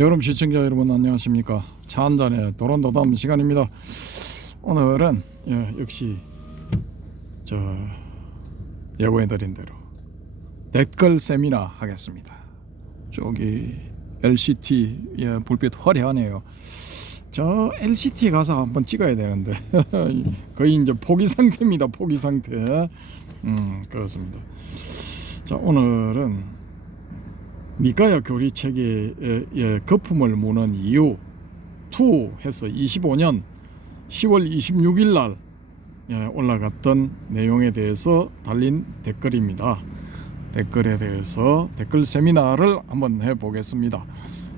여러분 시청자 여러분 안녕하십니까. 차 한잔의 도론도담 시간입니다. 오늘은 역시 예고해드린 대로 댓글 세미나 하겠습니다. 저기 LCT 불빛 화려하네요. 저 LCT 가서 한번 찍어야 되는데 거의 이제 포기 상태입니다. 포기 상태. 그렇습니다. 자, 오늘은 니까야 교리체계의 거품을 무는 이유 2 해서 25년 10월 26일 날 올라갔던 내용에 대해서 달린 댓글입니다. 댓글에 대해서 댓글 세미나를 한번 해보겠습니다.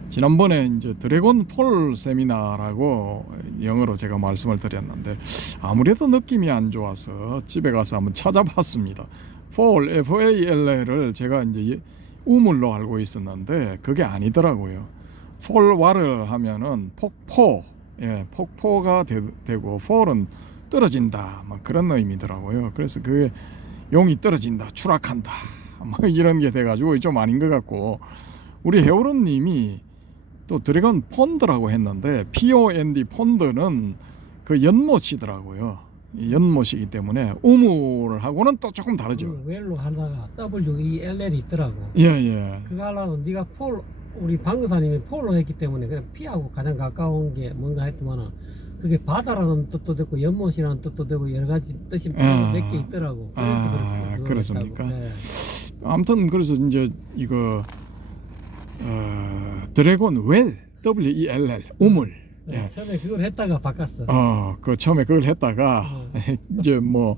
지난번에 이제 드래곤 폴 세미나라고 영어로 제가 말씀을 드렸는데 아무래도 느낌이 안 좋아서 집에 가서 한번 찾아봤습니다. 폴 FALL을 제가 이제 우물로 알고 있었는데 그게 아니더라고요. 폴와를 하면은 폭포, 폭포가 되고 폴은 떨어진다, 뭐 그런 의미더라고요. 그래서 그게 용이 떨어진다, 추락한다, 뭐 이런 게 돼가지고 좀 아닌 것 같고, 우리 해오름님이 또 드래곤 폰드라고 했는데 POND 폰드는 그 연못이더라고요. 연못이기 때문에 우물하고는 또 조금 다르죠. 웰로 하다가 WELL이 있더라고. 예. 그거 하려고 네가 우리 방사님이 폴로 했기 때문에 그냥 피하고 가장 가까운 게 뭔가 했더만은 그게 바다라는 뜻도 되고 연못이라는 뜻도 되고 여러 가지 뜻이 몇 개 있더라고. 그래서 그렇습니까? 네. 아무튼 그래서 이제 이거 드래곤 웰 WELL 우물. 네, 처음에 그걸 했다가 바꿨어. 그 처음에 그걸 했다가 이제 뭐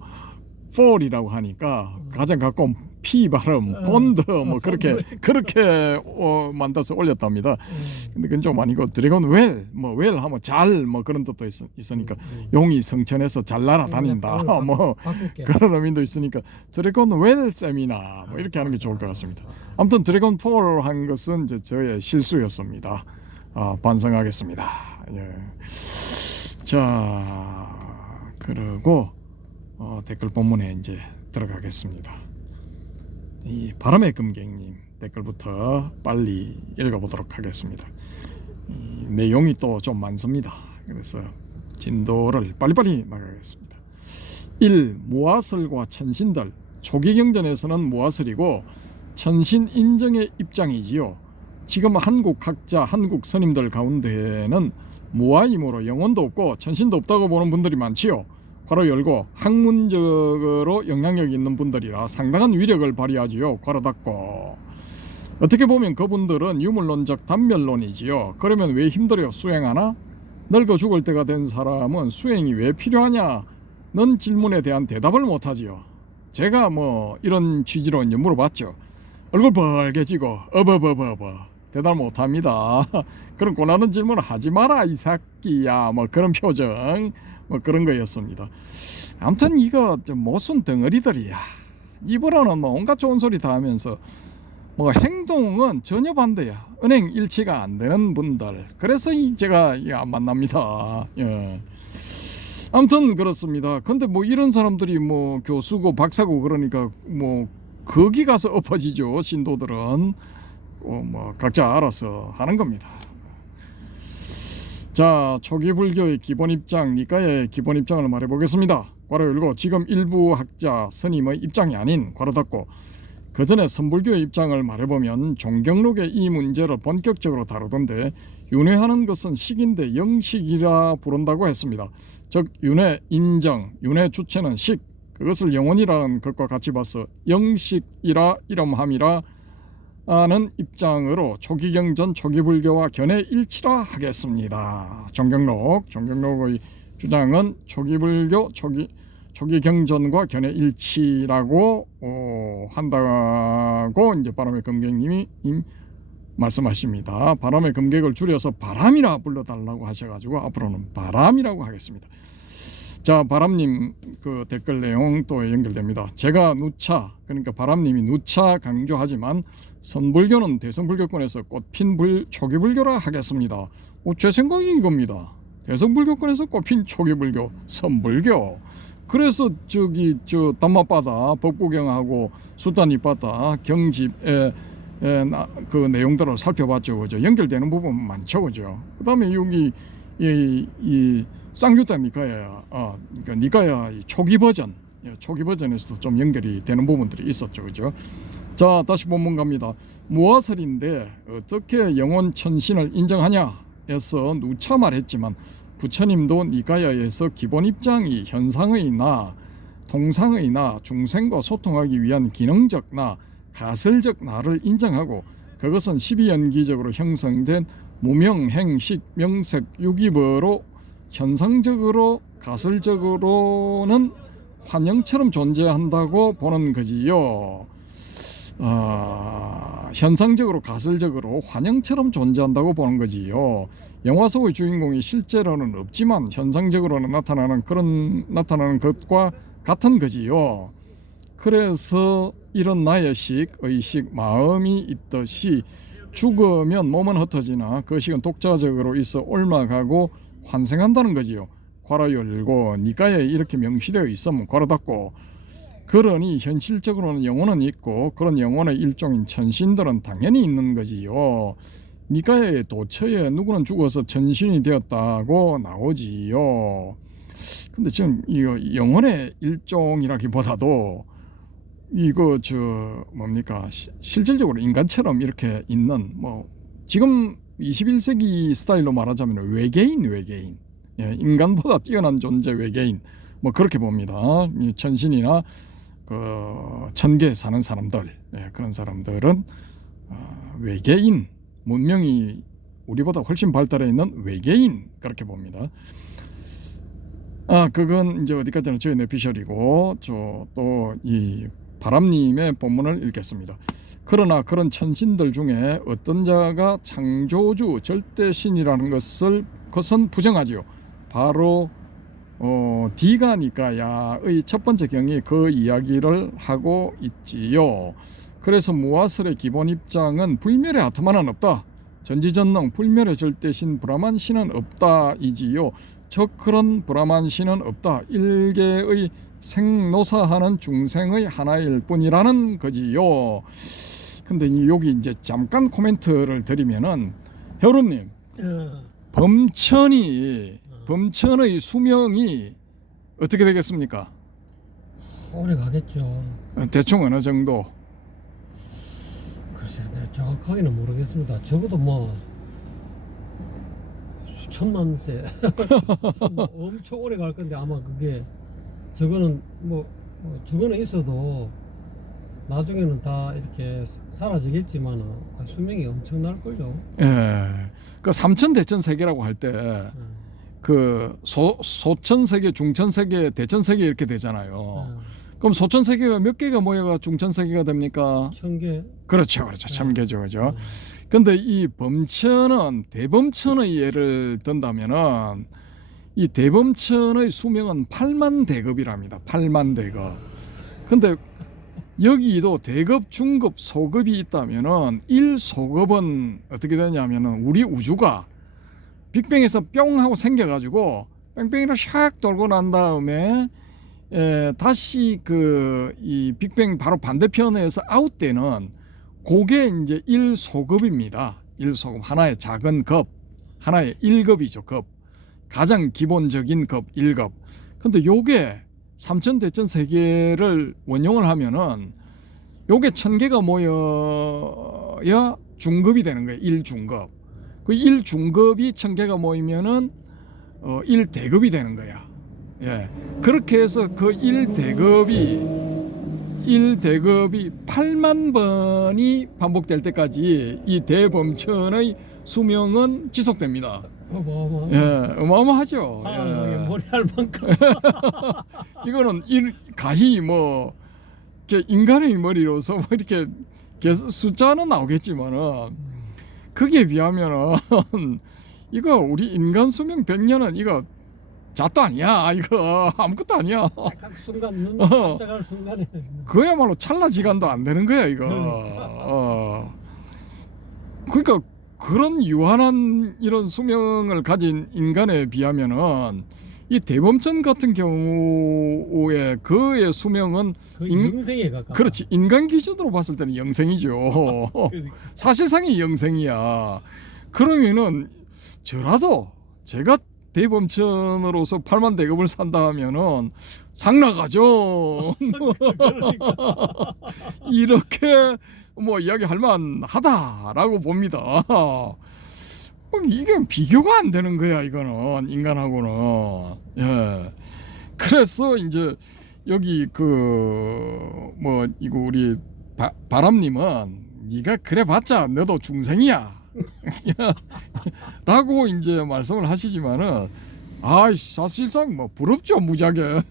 폴이라고 하니까 가장 가까운 P 발음 본드 뭐 그렇게 만들어서 올렸답니다. 근데 그건 좀 아니고 드래곤 웰 뭐 웰 하면 잘 뭐 그런 뜻도 있으니까 용이 성천에서 잘 날아다닌다 뭐 바꿀게. 그런 의미도 있으니까 드래곤 웰 세미나 뭐 이렇게 하는 게 좋을 것 같습니다. 아무튼 드래곤 폴 한 것은 이제 저의 실수였습니다. 반성하겠습니다. 자, 그리고 댓글 본문에 이제 들어가겠습니다. 이 바람의 금객님 댓글부터 빨리 읽어보도록 하겠습니다. 이 내용이 또 좀 많습니다. 그래서 진도를 빨리빨리 나가겠습니다. 1. 무화설과 천신들. 초기 경전에서는 무화설이고 천신 인정의 입장이지요. 지금 한국 학자, 한국 스님들 가운데에는 무아이므로 영혼도 없고 천신도 없다고 보는 분들이 많지요. 괄호 열고 학문적으로 영향력 있는 분들이라 상당한 위력을 발휘하지요. 괄호 닫고. 어떻게 보면 그분들은 유물론적 단멸론이지요. 그러면 왜 힘들어요? 수행하나? 늙어 죽을 때가 된 사람은 수행이 왜 필요하냐는 질문에 대한 대답을 못하지요. 제가 뭐 이런 취지로 이제 물어봤죠. 얼굴 벌개지고 대답 못합니다. 그런 고난한 질문을 하지 마라 이 새끼야 뭐 그런 표정 뭐 그런 거였습니다. 아무튼 이거 모순 덩어리들이야. 입으로는 뭐 온갖 좋은 소리 다 하면서 뭐 행동은 전혀 반대야. 은행 일치가 안 되는 분들. 그래서 제가 안 만납니다. 아무튼 그렇습니다. 근데 뭐 이런 사람들이 뭐 교수고 박사고 그러니까 뭐 거기 가서 엎어지죠. 신도들은 뭐 각자 알아서 하는 겁니다. 자, 초기 불교의 기본 입장, 니까의 기본 입장을 말해보겠습니다. 괄호 열고 지금 일부 학자 스님의 입장이 아닌 괄호 닫고 그 전에 선불교의 입장을 말해보면 종경록의 이 문제를 본격적으로 다루던데 윤회하는 것은 식인데 영식이라 부른다고 했습니다. 즉 윤회 인정, 윤회 주체는 식, 그것을 영혼이라는 것과 같이 봐서 영식이라 이름함이라 하는 입장으로 초기경전 초기불교와 견해 일치라 하겠습니다. 종경록의 주장은 초기불교 초기경전과 견해 일치라고 한다고 이제 바람의 금객님이 말씀하십니다. 바람의 금객을 줄여서 바람이라 불러달라고 하셔가지고 앞으로는 바람이라고 하겠습니다. 자, 바람님 그 댓글 내용 또 연결됩니다. 제가 누차, 그러니까 바람님이 누차 강조하지만 선불교는 대성불교권에서 꽃핀 초기불교라 하겠습니다. 제 생각이 이겁니다. 대성불교권에서 꽃핀 초기불교, 선불교. 그래서 저 담마바다 법구경하고 수단이바다 경집에 그 내용들을 살펴봤죠, 그죠? 연결되는 부분 많죠, 그죠? 그다음에 여기 이 쌍유타 니카야, 그러니까 니카야 초기 버전에서도 좀 연결이 되는 부분들이 있었죠, 그죠? 자, 다시 본문 갑니다. 무화설인데 어떻게 영원 천신을 인정하냐에서 누차 말했지만 부처님도 니카야에서 기본 입장이 현상의 나, 통상의 나, 중생과 소통하기 위한 기능적 나, 가설적 나를 인정하고 그것은 12연기적으로 형성된 무명, 행식, 명색, 유기버로 현상적으로 가설적으로는 환영처럼 존재한다고 보는 거지요. 현상적으로 가설적으로 환영처럼 존재한다고 보는 거지요. 영화 속의 주인공이 실제로는 없지만 현상적으로는 나타나는 것과 같은 거지요. 그래서 이런 나의 식, 의식, 마음이 있듯이 죽으면 몸은 흩어지나 그 식은 독자적으로 있어 옮아가고 환생한다는 거지요. 괄호 열고 니까에 이렇게 명시되어 있으면 괄호 닫고 그러니 현실적으로는 영혼은 있고 그런 영혼의 일종인 천신들은 당연히 있는 거지요. 니까의 도처에 누구는 죽어서 천신이 되었다고 나오지요. 근데 지금 이거 영혼의 일종이라기보다도 이거 뭡니까 실질적으로 인간처럼 이렇게 있는 뭐 지금 21세기 스타일로 말하자면 외계인 인간보다 뛰어난 존재 외계인 뭐 그렇게 봅니다. 이 천신이나 그 천계에 사는 사람들 그런 사람들은 외계인 문명이 우리보다 훨씬 발달해 있는 외계인 그렇게 봅니다. 그건 이제 어디까지나 저희 내피셜이고 또 이 바람님의 본문을 읽겠습니다. 그러나 그런 천신들 중에 어떤 자가 창조주 절대신이라는 것은 부정하지요. 바로 디가니까야의 첫 번째 경이 그 이야기를 하고 있지요. 그래서 무화설의 기본 입장은 불멸의 아트마는 없다. 전지전능 불멸의 절대신 브라만 신은 없다이지요. 즉 그런 브라만 신은 없다. 일개의 생노사하는 중생의 하나일 뿐이라는 거지요. 근데 여기 이제 잠깐 코멘트를 드리면은 혜우루님 범천의 수명이 어떻게 되겠습니까? 오래 가겠죠. 대충 어느 정도? 글쎄, 내가 정확하게는 모르겠습니다. 적어도 뭐 수천만 세 엄청 오래 갈 건데 아마 그게 저거는 저거는 있어도 나중에는 다 이렇게 사라지겠지만 수명이 엄청날 걸요. 예, 그 삼천대천 세계라고 할 때 그 소천세계, 중천세계, 대천세계 이렇게 되잖아요. 그럼 소천세계가 몇 개가 모여가 중천세계가 됩니까? 1000개. 그렇죠. 1000개죠, 그죠? 근데 이 범천은 대범천의 예를 든다면은 이 대범천의 수명은 8만 대급이랍니다. 8만 대급. 근데 여기도 대급, 중급, 소급이 있다면은 1소급은 어떻게 되냐면은 우리 우주가 빅뱅에서 뿅 하고 생겨가지고 뺑뺑이로 샥 돌고 난 다음에 다시 이 빅뱅 바로 반대편에서 아웃되는 그게 이제 1소급입니다. 1소급 하나의 작은 급, 하나의 1급이죠. 급. 가장 기본적인 급 1급. 근데 요게 삼천대천 세계를 원용을 하면은 요게 1000개가 모여야 중급이 되는 거예요. 1중급. 그 1중급이 1000개가 모이면은 1대급이 되는 거야. 예. 그렇게 해서 그 1대급이 8만 번이 반복될 때까지 이 대범천의 수명은 지속됩니다. 어마어마하죠. 머리 할 만큼. 이거는 가히 뭐 인간의 머리로서 뭐 이렇게 숫자는 나오겠지만은 그게 비하면은 이거 우리 인간 수명 100년은 이거 잣도 아니야. 이거 아무것도 아니야. 짝각 순간 눈 깜짝할 순간에 그야말로 찰나지간도 안 되는 거야 이거. 그러니까 그런 유한한 이런 수명을 가진 인간에 비하면은 이 대범천 같은 경우에 그의 수명은 거의 인- 영생에 가까워. 그렇지, 인간 기준으로 봤을 때는 영생이죠. 그러니까. 사실상의 영생이야. 그러면은 저라도 제가 대범천으로서 8만 대급을 산다 하면은 상나가죠. 이렇게 뭐 이야기할 만하다라고 봅니다. 이게 비교가 안 되는 거야, 이거는 인간하고는. 예. 그래서 이제 여기 그 뭐 이거 우리 바람님은 네가 그래봤자 너도 중생이야. 라고 이제 말씀을 하시지만은 사실상 뭐 부럽죠, 무지하게.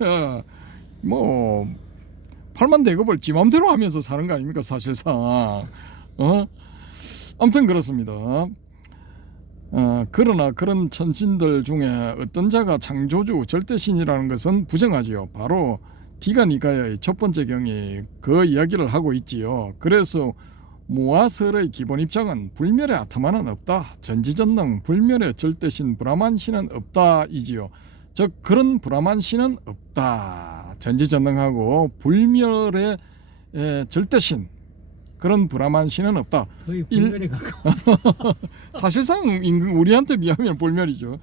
뭐 8만 대급을 지 맘대로 하면서 사는 거 아닙니까, 사실상. 아무튼 그렇습니다. 그러나 그런 천신들 중에 어떤 자가 창조주 절대신이라는 것은 부정하지요. 바로 디가니가의 첫 번째 경이 그 이야기를 하고 있지요. 그래서 무아설의 기본 입장은 불멸의 아트만은 없다. 전지전능 불멸의 절대신 브라만신은 없다이지요. 즉 그런 브라만신은 없다. 전지전능하고 불멸의 절대신 그런 브라만신은 없다. 거의 불멸에 가까워. 사실상 우리한테 비하면 불멸이죠.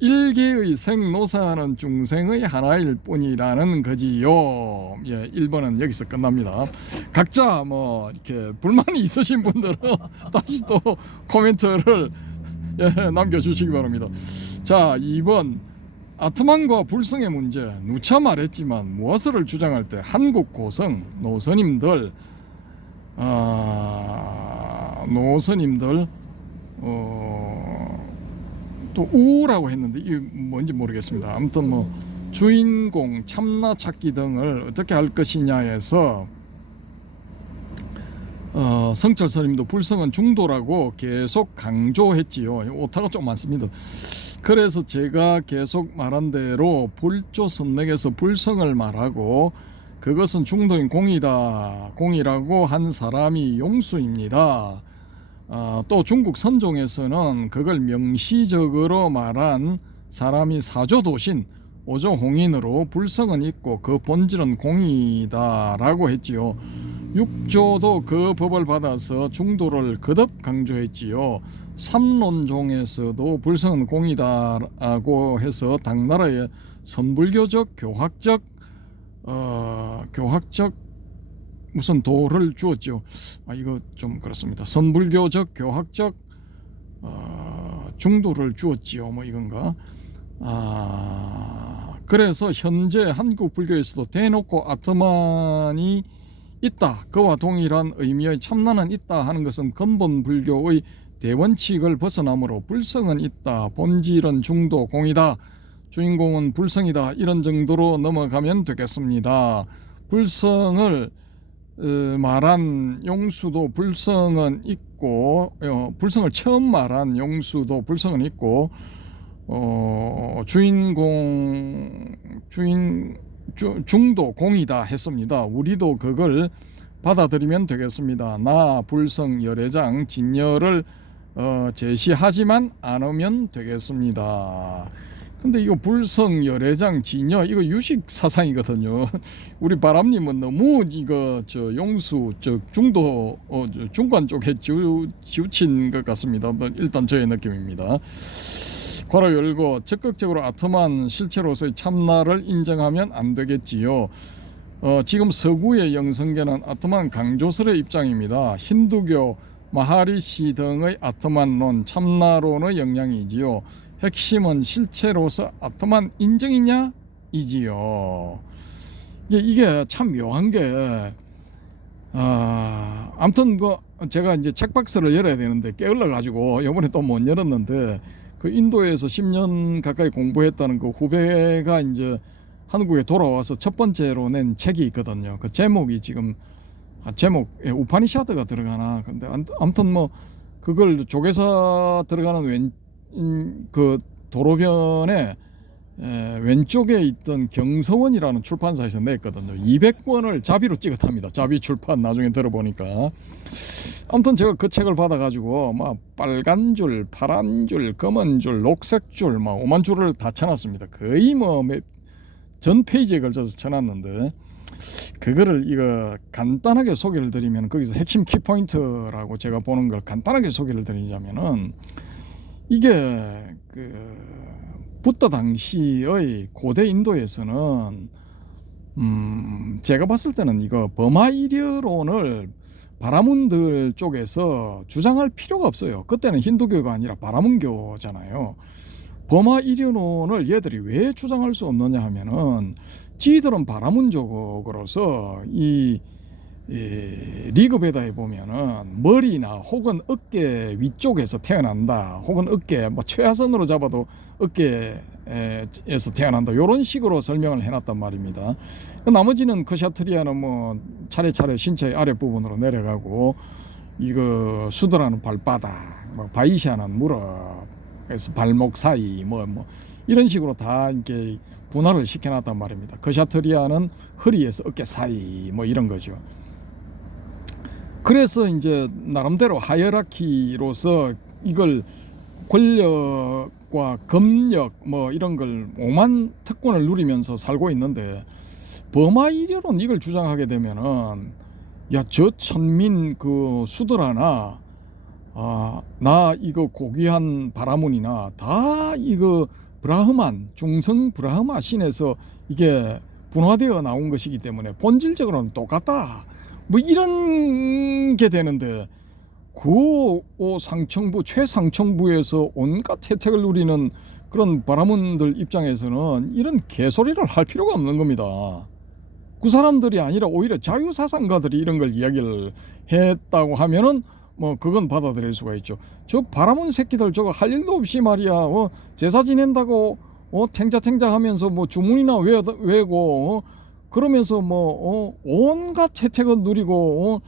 일개의 생노사는 중생의 하나일 뿐이라는 거지요. 예, 1번은 여기서 끝납니다. 각자 뭐 이렇게 불만이 있으신 분들은 다시 또 코멘트를 남겨주시기 바랍니다. 자, 2번 아트만과 불성의 문제. 누차 말했지만 무엇을 주장할 때 한국 고성 노선님들 또 우라고 했는데 이게 뭔지 모르겠습니다. 아무튼 뭐 주인공 참나 찾기 등을 어떻게 할 것이냐에서 성철 스님도 불성은 중도라고 계속 강조했지요. 오타가 좀 많습니다. 그래서 제가 계속 말한 대로 불조 선맥에서 불성을 말하고 그것은 중도인 공이라고 한 사람이 용수입니다. 또 중국 선종에서는 그걸 명시적으로 말한 사람이 사조도신 오조홍인으로 불성은 있고 그 본질은 공이다라고 했지요. 육조도 그 법을 받아서 중도를 거듭 강조했지요. 삼론종에서도 불성은 공이다라고 해서 당나라의 선불교적 교학적 무슨 도를 주었죠. 이거 좀 그렇습니다. 선불교적 교학적 중도를 주었지요. 뭐 이건가? 그래서 현재 한국 불교에서도 대놓고 아트만이 있다. 그와 동일한 의미의 참나는 있다 하는 것은 근본 불교의 대원칙을 벗어나므로 불성은 있다. 본질은 중도 공이다. 주인공은 불성이다. 이런 정도로 넘어가면 되겠습니다. 불성을 말한 용수도 불성은 있고 불성을 처음 말한 용수도 불성은 있고 중도 공이다 했습니다. 우리도 그걸 받아들이면 되겠습니다. 나 불성 열애장 진열을 제시하지만 않으면 되겠습니다. 근데 이거 불성 열애장 진여 이거 유식 사상이거든요. 우리 바람님은 너무 이거 용수 중도 중간 쪽에 지우친 것 같습니다. 일단 저의 느낌입니다. 괄호 열고 적극적으로 아트만 실체로서의 참나를 인정하면 안 되겠지요. 지금 서구의 영성계는 아트만 강조설의 입장입니다. 힌두교 마하리시 등의 아트만론 참나론의 영향이지요. 핵심은 실체로서 아트만 인정이냐 이지요. 이게 참 묘한 게 아무튼 제가 이제 책박스를 열어야 되는데 게을러 가지고 이번에 또 못 열었는데 그 인도에서 10년 가까이 공부했다는 그 후배가 이제 한국에 돌아와서 첫 번째로 낸 책이 있거든요. 그 제목이 지금 제목에 우파니샤드가 들어가나. 근데 아무튼 뭐 그걸 쪼개서 들어가는 그 도로변에 왼쪽에 있던 경서원이라는 출판사에서 냈거든요. 200권을 자비로 찍었답니다. 자비 출판 나중에 들어보니까. 아무튼 제가 그 책을 받아가지고 막 빨간 줄, 파란 줄, 검은 줄, 녹색 줄, 막 5만 줄을 다 쳐놨습니다. 거의 뭐 전 페이지에 걸쳐서 쳐놨는데 그거를 이거 간단하게 소개를 드리면 거기서 핵심 키포인트라고 제가 보는 걸 간단하게 소개를 드리자면은 이게 그 부터 당시의 고대 인도에서는 제가 봤을 때는 이거 버마 이려론을 바라문들 쪽에서 주장할 필요가 없어요. 그때는 힌두교가 아니라 바라문교잖아요. 버마 이려론을 얘들이 왜 주장할 수 없느냐 하면은 지들은 바라문족으로서 이 리그베다에 보면은 머리나 혹은 어깨 위쪽에서 태어난다, 혹은 어깨 뭐 최하선으로 잡아도 어깨에서 태어난다, 이런 식으로 설명을 해놨단 말입니다. 나머지는 크샤트리아는 뭐 차례차례 신체의 아랫부분으로 내려가고, 이거 수드라는 발바닥, 뭐 바이샤는 무릎에서 발목 사이, 뭐 이런 식으로 다 이렇게 분할을 시켜놨단 말입니다. 크샤트리아는 허리에서 어깨 사이, 뭐 이런 거죠. 그래서 이제 나름대로 하이어라키로서 이걸 권력과 검력 뭐 이런 걸 오만 특권을 누리면서 살고 있는데, 버마 이려론 이걸 주장하게 되면은 야, 저 천민 그 수드라나 나 이거 고귀한 바라문이나 다 이거 브라흐만, 중성 브라흐마 신에서 이게 분화되어 나온 것이기 때문에 본질적으로는 똑같다, 뭐 이런 게 되는데, 그 상층부 최상층부에서 온갖 혜택을 누리는 그런 바라문들 입장에서는 이런 개소리를 할 필요가 없는 겁니다. 그 사람들이 아니라 오히려 자유사상가들이 이런 걸 이야기를 했다고 하면은 뭐 그건 받아들일 수가 있죠. 저 바라문 새끼들 저거 할 일도 없이 말이야, 제사 지낸다고 탱자탱자 하면서 뭐 주문이나 외고 그러면서 뭐 온갖 혜택을 누리고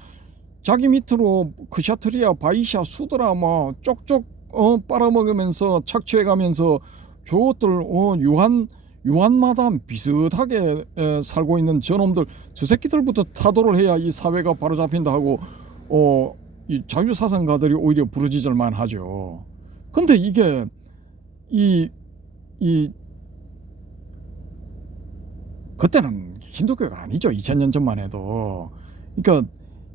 자기 밑으로 크샤트리아, 바이샤, 수드라 뭐 쪽쪽 빨아먹으면서 착취해가면서 저것들 유한마다 비슷하게 살고 있는 저놈들, 저 새끼들부터 타도를 해야 이 사회가 바로 잡힌다 하고 이 자유사상가들이 오히려 부르짖을만 하죠. 근데 이게 그때는 힌두교가 아니죠. 2000년 전만 해도. 그러니까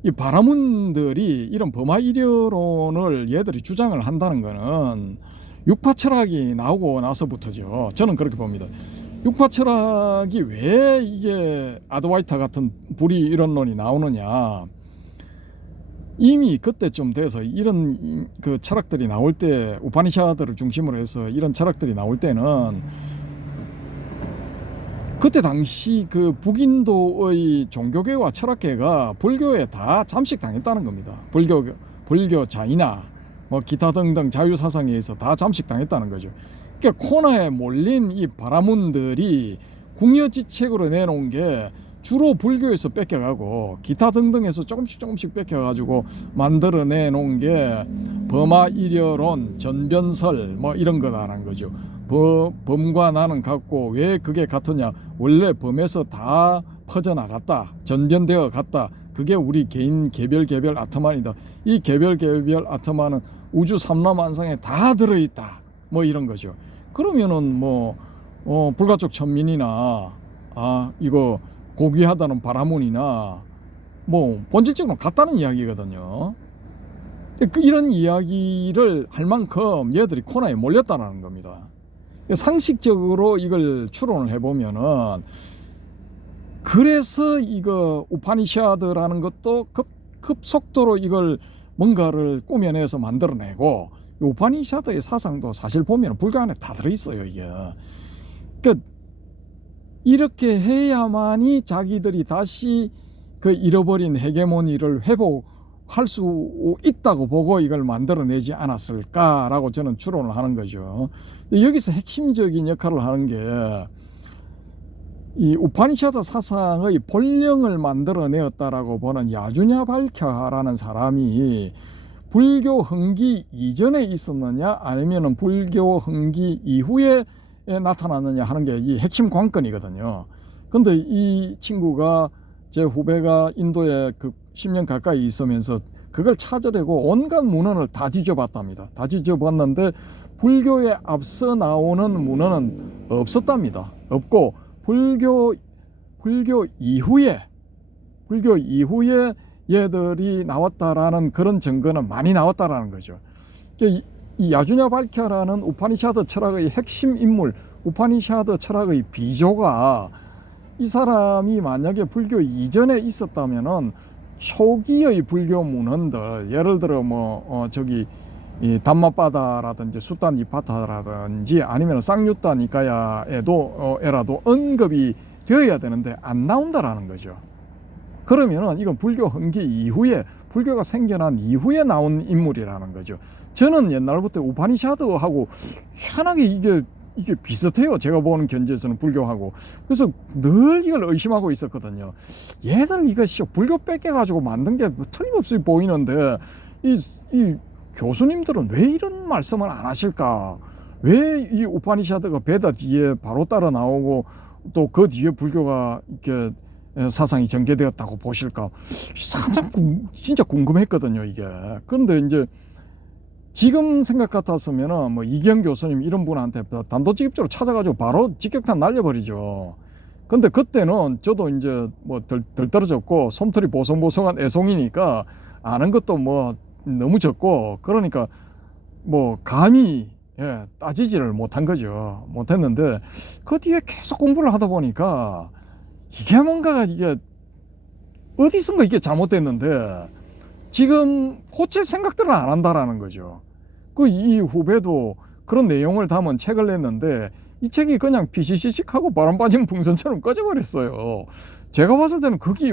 이 바라문들이 이런 버마 이려론을 얘들이 주장을 한다는 거는 육파 철학이 나오고 나서부터죠. 저는 그렇게 봅니다. 육파 철학이 왜 이게 아드와이타 같은 불이 이론론이 나오느냐, 이미 그때쯤 돼서 이런 그 철학들이 나올 때, 우파니샤드를 중심으로 해서 이런 철학들이 나올 때는 그때 당시 그 북인도의 종교계와 철학계가 불교에 다 잠식당했다는 겁니다. 불교 자이나 뭐 기타 등등 자유사상에 의해서 다 잠식당했다는 거죠. 그러니까 코너에 몰린 이 바라문들이 궁여지책으로 내놓은 게 주로 불교에서 뺏겨가고 기타 등등에서 조금씩 뺏겨가지고 만들어내 놓은 게 버마 이려론, 전변설 뭐 이런 거다라는 거죠. 범과 나는 같고 왜 그게 같으냐, 원래 범에서 다 퍼져나갔다, 전변되어 갔다, 그게 우리 개인 개별 아트만이다, 이 개별 아트만은 우주 삼라만상에 다 들어있다, 뭐 이런 거죠. 그러면은 뭐 불가촉 천민이나 이거 고귀하다는 바라문이나 뭐 본질적으로 같다는 이야기거든요. 이런 이야기를 할 만큼 얘들이 코너에 몰렸다는 겁니다. 상식적으로 이걸 추론을 해보면은, 그래서 이거 우파니샤드라는 것도 급속도로 이걸 뭔가를 꾸며내서 만들어내고, 우파니샤드의 사상도 사실 보면 불교 안에 다 들어있어요. 이게 그러니까 이렇게 해야만이 자기들이 다시 그 잃어버린 헤게모니를 회복할 수 있다고 보고 이걸 만들어내지 않았을까라고 저는 추론을 하는 거죠. 여기서 핵심적인 역할을 하는 게 이 우파니샤드 사상의 본령을 만들어내었다라고 보는 야주냐발캬라는 사람이 불교 흥기 이전에 있었느냐 아니면 불교 흥기 이후에 나타나느냐 하는 게 이 핵심 관건이거든요. 근데 이 친구가, 제 후배가 인도에 그 10년 가까이 있으면서 그걸 찾으려고 온갖 문헌을 다 뒤져봤답니다. 다 뒤져봤는데 불교에 앞서 나오는 문헌은 없었답니다. 없고 불교 이후에 얘들이 나왔다라는 그런 증거는 많이 나왔다라는 거죠. 이 야주냐 발캬라는 우파니샤드 철학의 핵심 인물, 우파니샤드 철학의 비조가 이 사람이 만약에 불교 이전에 있었다면은 초기의 불교 문헌들, 예를 들어 이 담마바다라든지 수타 니파타라든지 아니면 쌍유타 니카야에도 에라도 언급이 되어야 되는데 안 나온다라는 거죠. 그러면은 이건 불교 흥기 이후에, 불교가 생겨난 이후에 나온 인물이라는 거죠. 저는 옛날부터 우파니샤드하고 희한하게 이게 비슷해요. 제가 보는 견지에서는 불교하고. 그래서 늘 이걸 의심하고 있었거든요. 얘들 이거 불교 뺏겨가지고 만든 게 틀림없이 보이는데 이 교수님들은 왜 이런 말씀을 안 하실까? 왜 이 우파니샤드가 베다 뒤에 바로 따라 나오고 또 그 뒤에 불교가 이렇게 사상이 전개되었다고 보실까? 살짝 진짜 궁금했거든요, 이게. 그런데 이제 지금 생각 같았으면은 이경 교수님 이런 분한테 단도직입적으로 찾아가지고 바로 직격탄 날려버리죠. 근데 그때는 저도 이제 덜 떨어졌고 솜털이 보송보송한 애송이니까 아는 것도 너무 적고, 그러니까 감히 따지지를 못한 거죠. 못했는데 그 뒤에 계속 공부를 하다 보니까 이게 뭔가가 이게 어디선가 이게 잘못됐는데 지금 고칠 생각들은 안 한다라는 거죠. 이 후배도 그런 내용을 담은 책을 냈는데 이 책이 그냥 피시시식하고 바람 빠진 풍선처럼 꺼져버렸어요. 제가 봤을 때는 거기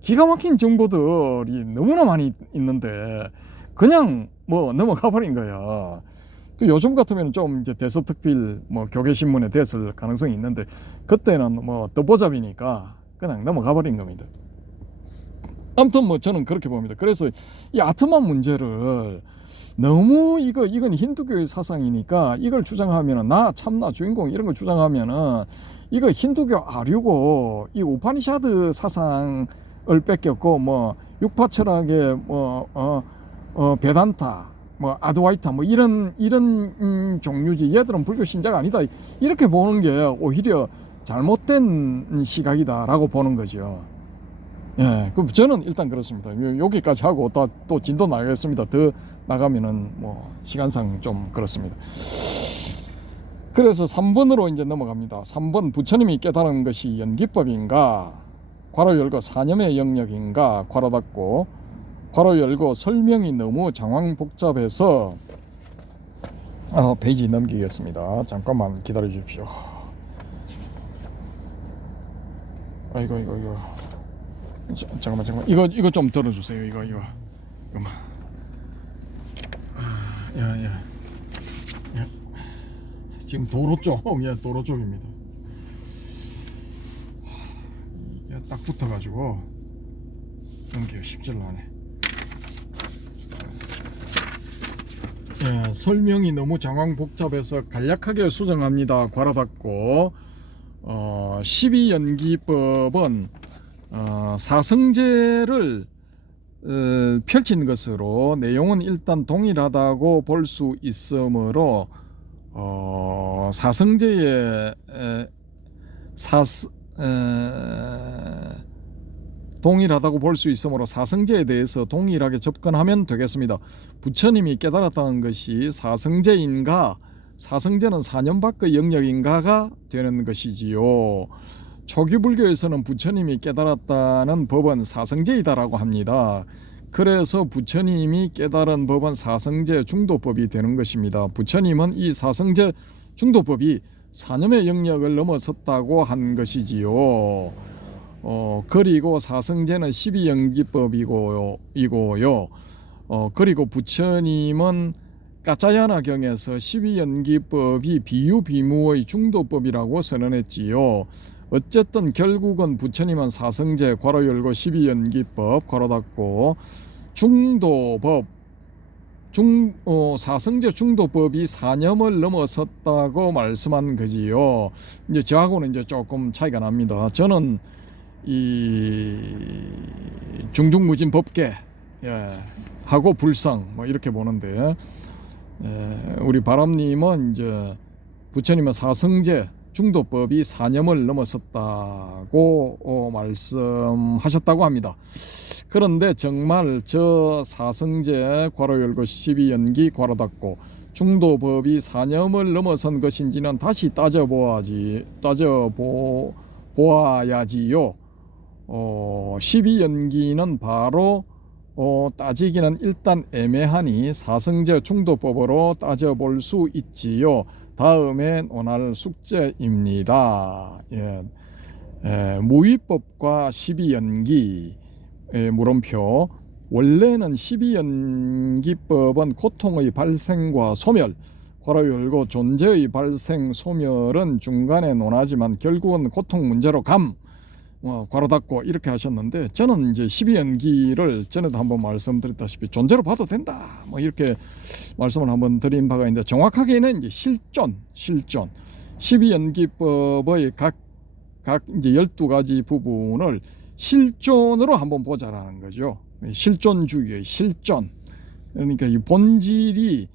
기가 막힌 정보들이 너무나 많이 있는데 그냥 넘어가 버린 거야. 요즘 같으면 좀 이제 대서특필 교계신문에 됐을 가능성이 있는데 그때는 떠보잡이니까 그냥 넘어가 버린 겁니다. 아무튼 저는 그렇게 봅니다. 그래서 이 아트만 문제를 너무 이건 힌두교의 사상이니까 이걸 주장하면은 나 참나 주인공 이런 걸 주장하면은 이거 힌두교 아류고 이 우파니샤드 사상을 뺏겼고 육파 철학의 베단타 아드와이타 이런 종류지 얘들은 불교 신자가 아니다 이렇게 보는 게 오히려 잘못된 시각이다라고 보는 거죠. 예, 그럼 저는 일단 그렇습니다. 여기까지 하고 또 진도 나가겠습니다. 더 나가면은 시간상 좀 그렇습니다. 그래서 3번으로 이제 넘어갑니다. 3번 부처님이 깨달은 것이 연기법인가? 괄호 열고 사념의 영역인가? 괄호 닫고 괄호 열고 설명이 너무 장황복잡해서 페이지 넘기겠습니다. 잠깐만 기다려 주십시오. 이거 잠깐만 이거 좀 들어주세요. 이거만 야 지금 도로 쪽입니다. 이게 딱 붙어가지고 넘기가 쉽지 않네. 설명이 너무 장황복잡해서 간략하게 수정합니다. 괄호 닫고 12연기법은 사성제를 펼친 것으로 내용은 일단 동일하다고 볼 수 있으므로 사성제의 동일하다고 볼 수 있으므로 사성제에 대해서 동일하게 접근하면 되겠습니다. 부처님이 깨달았다는 것이 사성제인가, 사성제는 사념 밖의 영역인가가 되는 것이지요. 초기 불교에서는 부처님이 깨달았다는 법은 사성제이다라고 합니다. 그래서 부처님이 깨달은 법은 사성제 중도법이 되는 것입니다. 부처님은 이 사성제 중도법이 사념의 영역을 넘어섰다고 한 것이지요. 그리고 사성제는 12연기법이고요. 그리고 부처님은 까짜야나경에서 12연기법이 비유비무의 중도법이라고 선언했지요. 어쨌든 결국은 부처님은 사성제 괄호 열고 12연기법 괄호 닫고 중도법 사성제 중도법이 4념을 넘어섰다고 말씀한 거지요. 이제 저하고는 이제 조금 차이가 납니다. 저는 이 중중무진 법계 하고 불성 뭐 이렇게 보는데, 우리 바람님은 이제 부처님은 사성제 중도법이 4념을 넘어섰다고 말씀하셨다고 합니다. 그런데 정말 저 사성제 괄호 열고 12연기 괄호 닫고 중도법이 4념을 넘어선 것인지는 다시 따져보아야지요. 12연기는 바로 따지기는 일단 애매하니 사성제 중도법으로 따져볼 수 있지요. 다음에 논할 숙제입니다. 무위법과 12연기 물음표. 원래는 12연기법은 고통의 발생과 소멸 괄호 열고 존재의 발생 소멸은 중간에 논하지만 결국은 고통 문제로 괄호 닫고 이렇게 하셨는데, 저는 이제 12연기를 전에도 한번 말씀드렸다시피 존재로 봐도 된다 뭐 이렇게 말씀을 한번 드린 바가 있는데, 정확하게는 이제 실존 12연기법의 각 이제 12가지 부분을 실존으로 한번 보자라는 거죠. 실존주의의 실존. 그러니까 이 본질이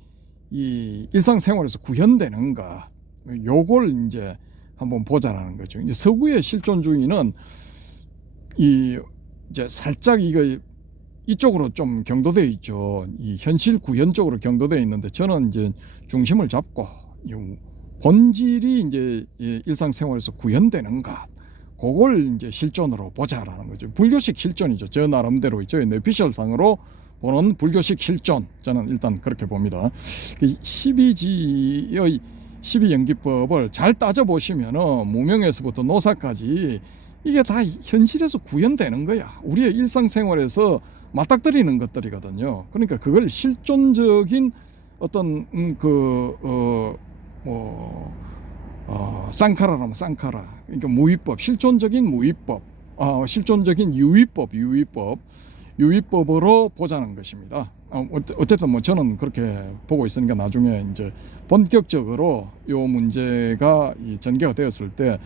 이 일상생활에서 구현되는가, 요걸 이제 한번 보자라는 거죠. 이제 서구의 실존주의는 이제 살짝 이쪽으로 좀 경도되어 있죠. 이 현실 구현 쪽으로 경도되어 있는데, 저는 이제 중심을 잡고 본질이 이제 일상생활에서 구현되는가, 그걸 이제 실존으로 보자라는 거죠. 불교식 실존이죠. 저 나름대로 있죠. 뇌피셜상으로 보는 불교식 실존, 저는 일단 그렇게 봅니다. 12지의 12연기법을 잘 따져보시면은 무명에서부터 노사까지 이게 다 현실에서 구현되는 거야. 우리의 일상생활에서 맞닥뜨리는 것들이거든요. 그러니까 그걸 실존적인 어떤 쌍카라라면 쌍카라, 그러니까 무위법, 실존적인 무위법, 실존적인 유위법으로 보자는 것입니다. 어쨌든 뭐 저는 그렇게 보고 있으니까 나중에 이제 본격적으로 요 문제가 전개가 되었을 때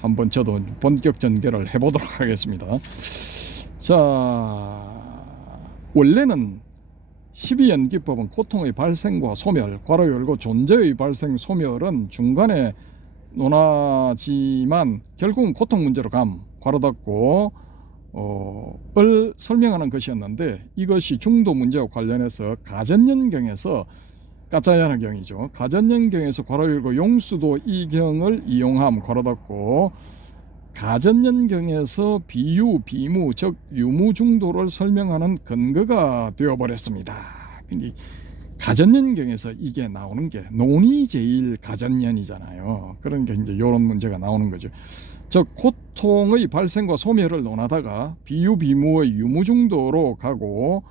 한번 저도 본격 전개를 해보도록 하겠습니다. 자, 원래는 12연기법은 고통의 발생과 소멸 괄호 열고 존재의 발생 소멸은 중간에 논하지만 결국은 고통 문제로 괄호 닫고 을 설명하는 것이었는데, 이것이 중도 문제와 관련해서 가전연경에서 까짜야나경이죠. 가전연경에서 괄호 열고 용수도 이경을 이용함 괄호 닫고 가전연경에서 비유, 비무, 즉 유무중도를 설명하는 근거가 되어버렸습니다. 근데 가전연경에서 이게 나오는 게 논의제일 가전연이잖아요. 그러니까 이제 이런 문제가 나오는 거죠. 즉 고통의 발생과 소멸을 논하다가 비유, 비무의 유무중도로 가고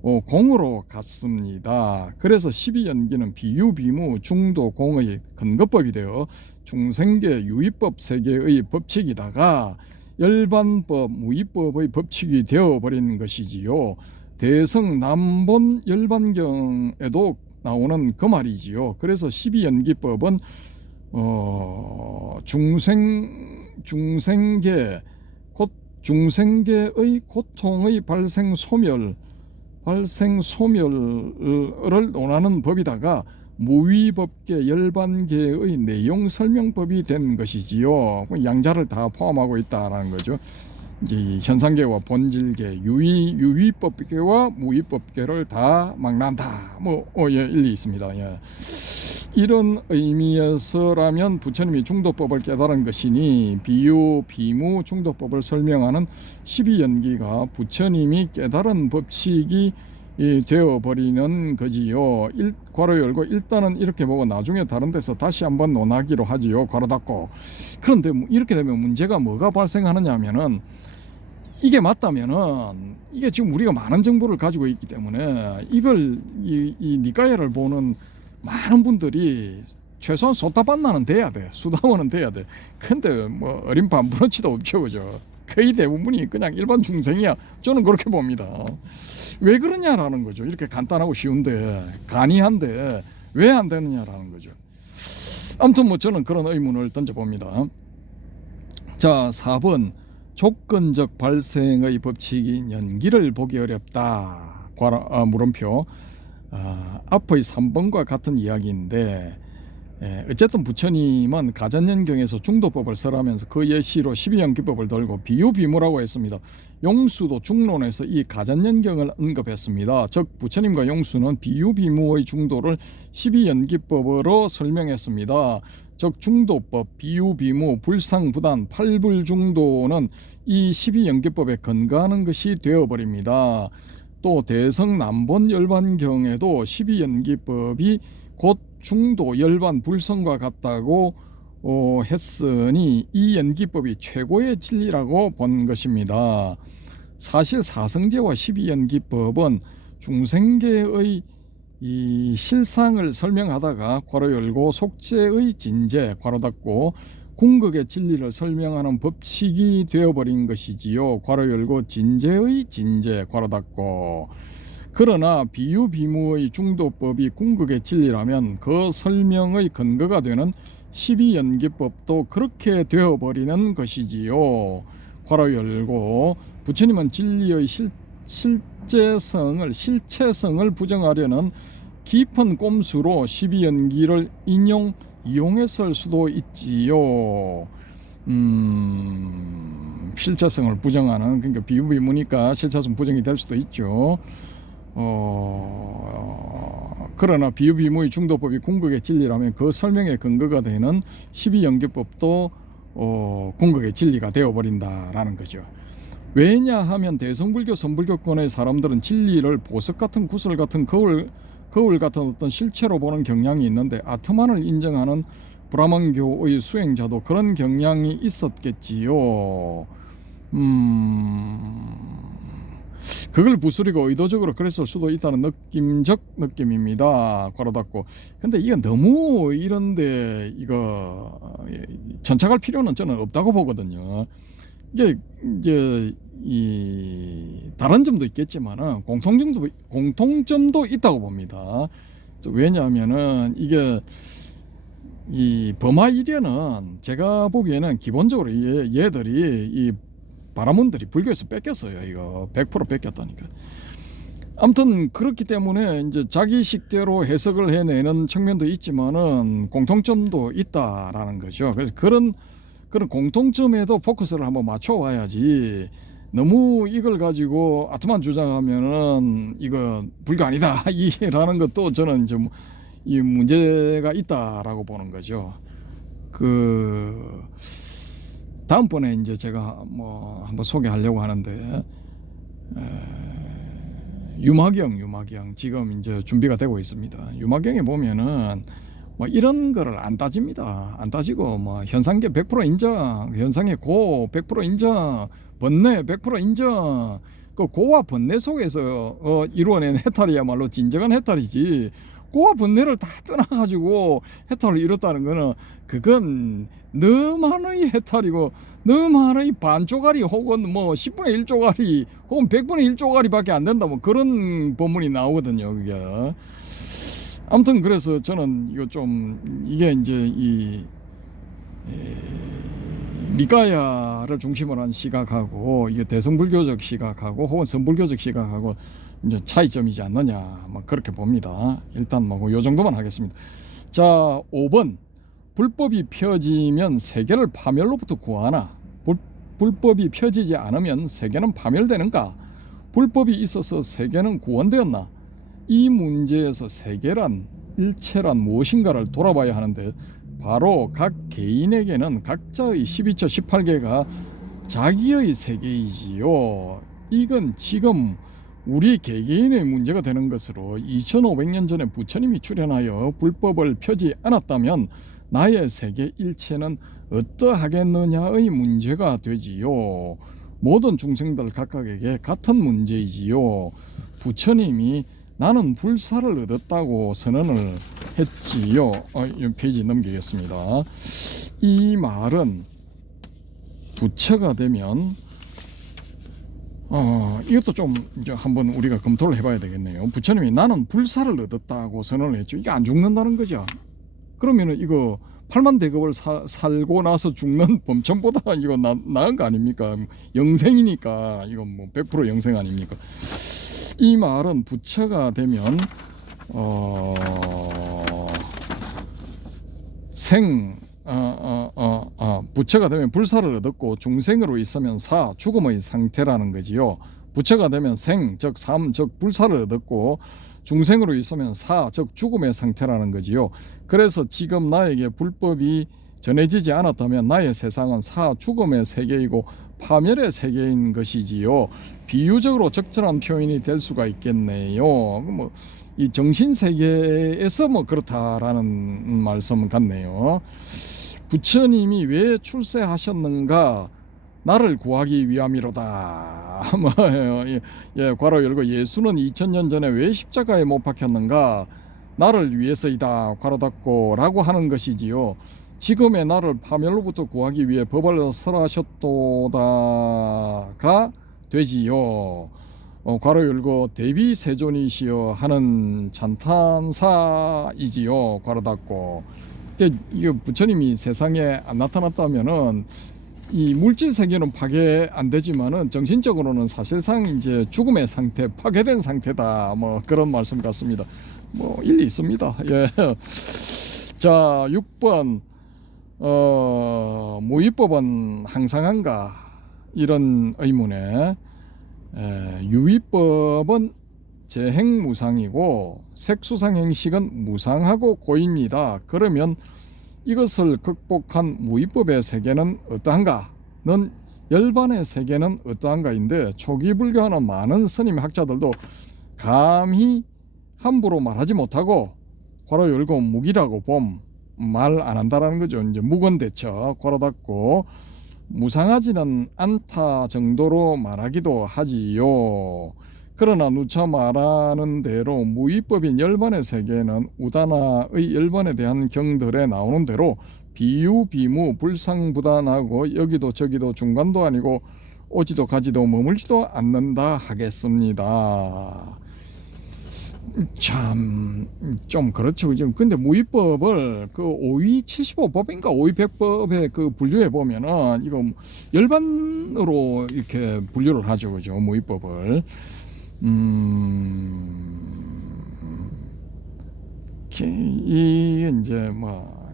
공으로 갔습니다. 그래서 12연기는 비유, 비무, 중도, 공의 근거법이 되어 중생계, 유의법 세계의 법칙이다가 열반법, 무의법의 법칙이 되어버린 것이지요. 대성 남본 열반경에도 나오는 그 말이지요. 그래서 12연기법은 중생계의 고통의 발생 소멸을 논하는 법이다가 무위법계 열반계의 내용 설명법이 된 것이지요. 양자를 다 포함하고 있다라는 거죠. 이제 현상계와 본질계, 유위법계와 무위법계를 다 망라한다. 일리 있습니다. 이런 의미에서라면 부처님이 중도법을 깨달은 것이니 비유, 비무, 중도법을 설명하는 12연기가 부처님이 깨달은 법칙이 되어버리는 거지요. 괄호 열고 일단은 이렇게 보고 나중에 다른 데서 다시 한번 논하기로 하지요. 괄호 닫고. 그런데 이렇게 되면 문제가 뭐가 발생하느냐 하면은, 이게 맞다면은 이게 지금 우리가 많은 정보를 가지고 있기 때문에 이걸 이 니까야를 보는 많은 분들이 최소한 소타반나는 돼야 돼. 수다원은 돼야 돼. 근데 뭐 어린 반부러치도 없죠, 그죠? 거의 대부분이 그냥 일반 중생이야. 저는 그렇게 봅니다. 왜 그러냐라는 거죠. 이렇게 간단하고 쉬운데 간이한데 왜 안 되느냐라는 거죠. 아무튼 뭐 저는 그런 의문을 던져봅니다. 자, 4번 조건적 발생의 법칙인 연기를 보기 어렵다. 물음표. 앞의 3번과 같은 이야기인데 어쨌든 부처님은 가전연경에서 중도법을 설하면서 그 예시로 12연기법을 들고 비유비무라고 했습니다. 용수도 중론에서 이 가전연경을 언급했습니다. 즉 부처님과 용수는 비유비무의 중도를 12연기법으로 설명했습니다. 즉 중도법, 비유비무, 불상부단, 팔불중도는 이 12연기법에 근거하는 것이 되어버립니다. 또 대성남본열반경에도 12연기법이 곧 중도, 열반, 불성과 같다고 했으니 이 연기법이 최고의 진리라고 본 것입니다. 사실 사성제와 12연기법은 중생계의 이 실상을 설명하다가 괄호 열고 속죄의 진제 괄호 닫고 궁극의 진리를 설명하는 법칙이 되어버린 것이지요. 괄호 열고 진제의 진제 괄호 닫고. 그러나 비유비무의 중도법이 궁극의 진리라면 그 설명의 근거가 되는 12연기법도 그렇게 되어버리는 것이지요. 괄호 열고 부처님은 진리의 실체성을 부정하려는 깊은 꼼수로 12연기를 이용했을 수도 있지요. 실체성을 부정하는, 그러니까 비유비무니까 실체성 부정이 될 수도 있죠. 그러나 비유비무의 중도법이 궁극의 진리라면 그 설명의 근거가 되는 12연기법도 궁극의 진리가 되어버린다라는 거죠. 왜냐하면 대성불교 선불교권의 사람들은 진리를 보석 같은 구슬 같은 거울 같은 어떤 실체로 보는 경향이 있는데 아트만을 인정하는 브라만교의 수행자도 그런 경향이 있었겠지요. 그걸 부수리고 의도적으로 그랬을 수도 있다는 느낌적 느낌입니다. 괄호 닫고. 근데 이게 너무 이런데 이거 전착할 필요는 저는 없다고 보거든요. 이게 이제 이 다른 점도 있겠지만은 공통점도 있다고 봅니다. 왜냐하면은 이게 이 범하이련은 제가 보기에는 기본적으로 얘들이 이 바라문들이 불교에서 뺏겼어요. 이거 100% 뺏겼다니까. 아무튼 그렇기 때문에 이제 자기식대로 해석을 해내는 측면도 있지만은 공통점도 있다라는 거죠. 그래서 그런 공통점에도 포커스를 한번 맞춰 와야지. 너무 이걸 가지고 아트만 주장하면은 이거 불교 아니다 이라는 것도 저는 좀 이 문제가 있다라고 보는 거죠. 다음번에 이제 제가 뭐 한번 소개하려고 하는데 유마경 지금 이제 준비가 되고 있습니다. 유마경에 보면은 뭐 이런 거를 안 따집니다. 안 따지고 뭐 현상계 100% 인정, 현상의 고 100% 인정, 번뇌 100% 인정. 그 고와 번뇌 속에서 이루어낸 해탈이야말로 진정한 해탈이지. 고와 번뇌를 다 떠나가지고 해탈을 이뤘다는 거는 그건 너만의 해탈이고 너만의 반조가리 혹은 뭐 10분의 1조가리 혹은 100분의 1조가리밖에 안 된다 뭐 그런 본문이 나오거든요. 그게. 아무튼 그래서 저는 이거 좀 이게 이제 이 미가야를 중심으로 한 시각하고 이게 대성불교적 시각하고 혹은 선불교적 시각하고 이제 차이점이지 않느냐 뭐 그렇게 봅니다. 일단 뭐 요 정도만 하겠습니다. 자, 5번 불법이 펴지면 세계를 파멸로부터 구하나 불법이 펴지지 않으면 세계는 파멸되는가? 불법이 있어서 세계는 구원되었나? 이 문제에서 세계란 일체란 무엇인가를 돌아봐야 하는데 바로 각 개인에게는 각자의 12처 18개가 자기의 세계이지요. 이건 지금 우리 개개인의 문제가 되는 것으로 2500년 전에 부처님이 출현하여 불법을 펴지 않았다면 나의 세계 일체는 어떠하겠느냐의 문제가 되지요. 모든 중생들 각각에게 같은 문제이지요. 부처님이 나는 불사를 얻었다고 선언을 했지요. 이 페이지 넘기겠습니다. 이 말은 부처가 되면 이것도 좀 이제 한번 우리가 검토를 해봐야 되겠네요. 부처님이 나는 불사를 얻었다고 선언을 했죠. 이게 안 죽는다는 거죠. 그러면은 이거 팔만대급을 살고 나서 죽는 범천보다 이거 나은 거 아닙니까? 영생이니까 이건 뭐 100% 영생 아닙니까? 이 말은 부처가 되면 부처가 되면 불사를 얻었고 중생으로 있으면 사, 죽음의 상태라는 거지요. 부처가 되면 생, 즉 삶, 즉 불사를 얻었고 중생으로 있으면 사, 즉 죽음의 상태라는 거지요. 그래서 지금 나에게 불법이 전해지지 않았다면 나의 세상은 사, 죽음의 세계이고 파멸의 세계인 것이지요. 비유적으로 적절한 표현이 될 수가 있겠네요. 뭐 이 정신 세계에서 뭐 그렇다라는 말씀 같네요. 부처님이 왜 출세하셨는가? 나를 구하기 위함이로다. 괄호 열고 예수는 2000년 전에 왜 십자가에 못 박혔는가? 나를 위해서이다. 괄호 닫고 라고 하는 것이지요. 지금의 나를 파멸로부터 구하기 위해 법을 설하셨도다가 되지요. 괄호 열고 대비세존이시여 하는 찬탄사이지요. 괄호 닫고. 이게 부처님이 세상에 안 나타났다면은 이 물질 세계는 파괴 안 되지만은 정신적으로는 사실상 이제 죽음의 상태, 파괴된 상태다. 뭐 그런 말씀 같습니다. 뭐 일리 있습니다. 예. 자, 6번 무위법은 항상한가? 이런 의문에 유위법은 재행무상이고 색수상행식은 무상하고 고입니다. 그러면 이것을 극복한 무위법의 세계는 어떠한가?는 열반의 세계는 어떠한가인데 초기 불교하는 많은 스님 학자들도 감히 함부로 말하지 못하고 괄호 열고 무기라고 말 안 한다라는 거죠. 이제 무건대처 괄호 닫고 무상하지는 않다 정도로 말하기도 하지요. 그러나 누차 말하는 대로 무위법인 열반의 세계는 우다나의 열반에 대한 경들에 나오는 대로 비유 비무 불상부단하고 여기도 저기도 중간도 아니고 오지도 가지도 머물지도 않는다 하겠습니다. 참 좀 그렇죠. 근데 무위법을 그 5위 75법인가 5위 100법에 그 분류해 보면은 이거 열반으로 이렇게 분류를 하죠. 그죠? 무위법을. 이게 이제 뭐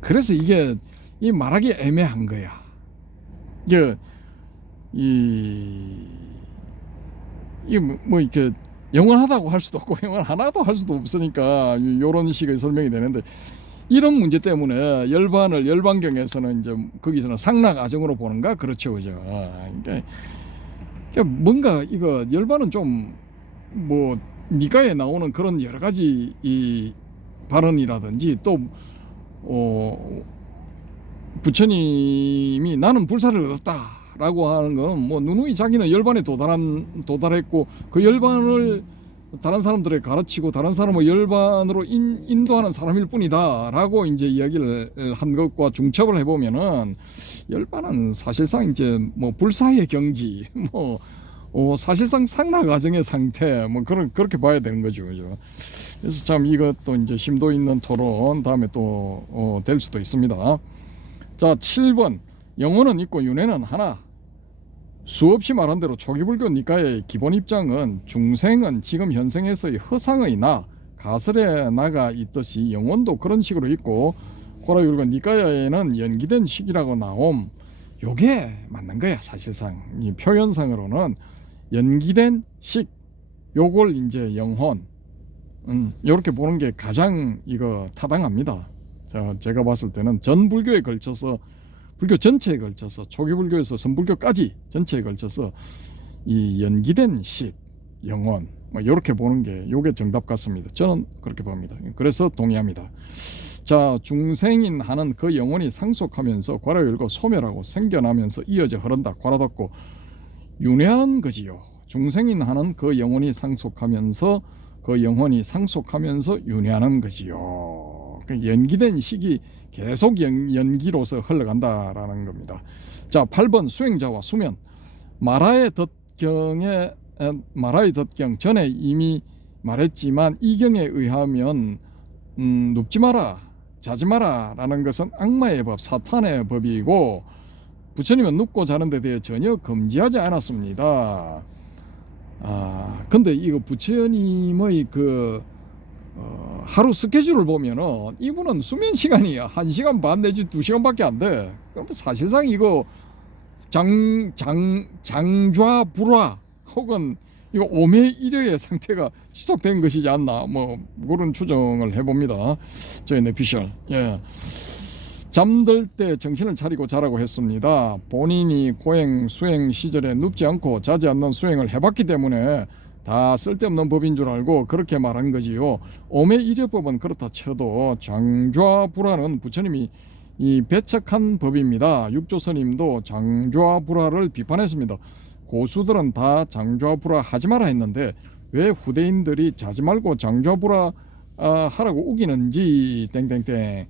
그래서 이게 이 말하기 애매한 거야. 이게 뭐 이렇게 영원하다고 할 수도 없고 영원하나도 할 수도 없으니까 이런 식의 설명이 되는데 이런 문제 때문에 열반경에서는 이제 거기서는 상락아정으로 보는가 그렇죠, 그죠? 그러니까 뭔가 이거 열반은 좀 뭐 니가에 나오는 그런 여러 가지 이 발언이라든지 또 부처님이 나는 불사를 얻었다라고 하는 건 뭐 누누이 자기는 열반에 도달했고 그 열반을 다른 사람들에게 가르치고 다른 사람을 열반으로 인도하는 사람일 뿐이다라고 이제 이야기를 한 것과 중첩을 해보면은 열반은 사실상 이제 뭐 불사의 경지 뭐 사실상 상락아정의 상태 뭐 그렇게 봐야 되는 거죠, 그죠? 그래서 참 이것도 이제 심도 있는 토론 다음에 또 될 수도 있습니다. 자, 7번 영혼은 있고 윤회는 하나. 수없이 말한 대로 초기불교 니까의 기본 입장은 중생은 지금 현생에서의 허상의 나, 가설의 나가 있듯이 영혼도 그런 식으로 있고 고라율과 니까야에는 연기된 식이라고 나옴. 요게 맞는 거야. 사실상 이 표현상으로는 연기된 식, 요걸 이제 영혼 이렇게 보는 게 가장 이거 타당합니다. 자, 제가 봤을 때는 전 불교에 걸쳐서 불교 전체에 걸쳐서 초기 불교에서 선불교까지 전체에 걸쳐서 이 연기된 식, 영혼 뭐 이렇게 보는 게 요게 정답 같습니다. 저는 그렇게 봅니다. 그래서 동의합니다. 자, 중생인 하는 그 영혼이 상속하면서 괄호 열고 소멸하고 생겨나면서 이어져 흐른다. 괄호 닫고 윤회하는 거지요. 중생인 하는 그 영혼이 상속하면서 윤회하는 거지요. 연기된 식이 계속 연기로서 흘러간다라는 겁니다. 자, 8번 수행자와 수면. 마라에 덧경에 말하의 덧경 전에 이미 말했지만 이 경에 의하면 눕지 마라 자지 마라 라는 것은 악마의 법 사탄의 법이고 부처님은 눕고 자는 데 대해 전혀 금지하지 않았습니다. 근데 이거 부처님의 그 하루 스케줄을 보면은 이분은 수면 시간이 1시간 반 내지 2시간밖에 안 돼. 그럼 사실상 이거 장좌불화 혹은 이거 오매일여의 상태가 지속된 것이지 않나 뭐 그런 추정을 해봅니다. 저희 내피셜. 예. 잠들 때 정신을 차리고 자라고 했습니다. 본인이 고행 수행 시절에 눕지 않고 자지 않는 수행을 해봤기 때문에 다 쓸데없는 법인 줄 알고 그렇게 말한 거지요. 오매일여법은 그렇다 쳐도 장좌불화는 부처님이 이 배척한 법입니다. 육조스님도 장좌불화를 비판했습니다. 고수들은 다 장좌불화 하지 마라 했는데 왜 후대인들이 자지 말고 장좌불화 하라고 우기는지 땡땡땡.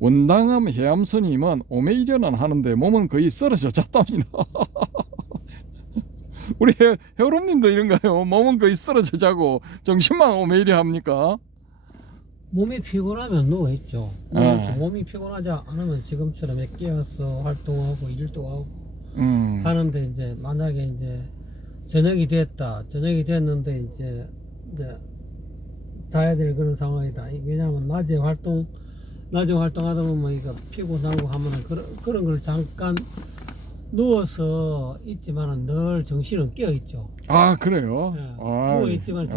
원당함 해암스님은 오매일여는 하는데 몸은 거의 쓰러져 잤답니다. 우리 해오름님도 이런가요? 몸은 거의 쓰러져 자고 정신만 오매일여 합니까? 몸이 피곤하면 누워있죠. 몸이 피곤하지 않으면 지금처럼 깨어서 활동하고 일도 하고 하는데 이제 만약에 이제 저녁이 됐는데 이제 자야 될 그런 상황이다. 왜냐하면 낮에 활동하다 보면 이거 피곤하고 하면은 그런 걸 잠깐 누워서 있지만은 늘 정신은 깨어 있죠. 그래요? 네. 누워 있지만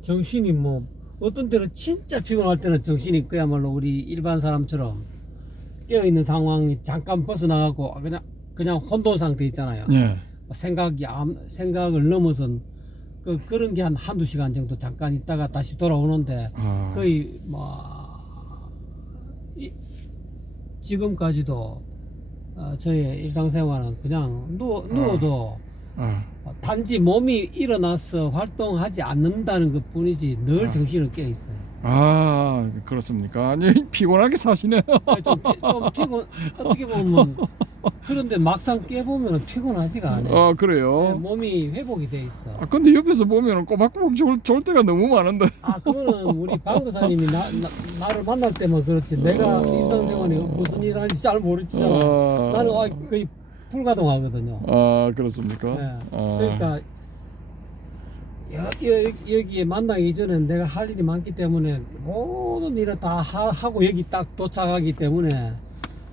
정신이 뭐 어떤 때는 진짜 피곤할 때는 정신이 그야말로 우리 일반 사람처럼 깨어 있는 상황이 잠깐 벗어나가고 그냥 혼돈 상태 있잖아요. 예. 생각을 넘어선 그런 게 한두 시간 정도 잠깐 있다가 다시 돌아오는데 거의 지금까지도 저의 일상생활은 그냥 누워도 단지 몸이 일어나서 활동하지 않는다는 것 뿐이지 늘 정신은 깨어 있어요. 그렇습니까? 아니 피곤하게 사시네. 좀 피곤 어떻게 보면 그런데 막상 깨보면 피곤하지가 않아요. 그래요? 네, 몸이 회복이 돼 있어. 근데 옆에서 보면 꼬박꼬박 졸 때가 너무 많은데. 그거는 우리 방구사님이 나를 만날 때만 그렇지 내가 일상생활에 무슨 일 하는지 잘 모르잖아. 나는 거의 불가동하거든요. 그렇습니까? 네. 그러니까 여기에 만나기 전에 내가 할 일이 많기 때문에 모든 일을 다 하고 여기 딱 도착하기 때문에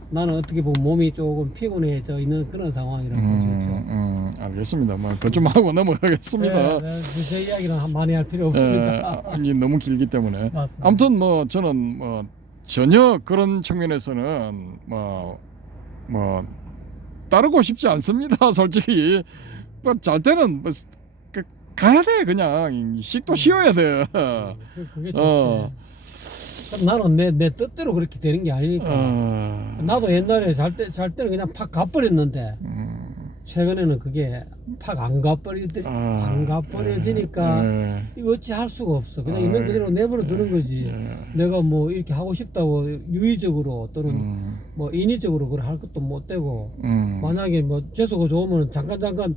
나는 어떻게 보면 몸이 조금 피곤해져 있는 그런 상황이라고 볼 수 있죠. 알겠습니다. 그것 좀 하고 넘어가겠습니다. 제 이야기는 많이 할 필요 없습니다. 이게 너무 길기 때문에. 맞습니다. 아무튼 저는 전혀 그런 측면에서는 따르고 싶지 않습니다. 솔직히 잘 때는 가야 돼. 그냥 식도 쉬어야 돼. 그게 좋지. 나는 내 뜻대로 그렇게 되는 게 아니니까. 나도 옛날에 잘 때는 그냥 팍 가버렸는데 최근에는 그게 팍 안 가버려지니까 이거 어찌 할 수가 없어. 그냥 있는 그대로 내버려 두는 거지. 내가 뭐 이렇게 하고 싶다고 유의적으로 또는 인위적으로 그걸 할 것도 못 되고 만약에 재수가 좋으면 잠깐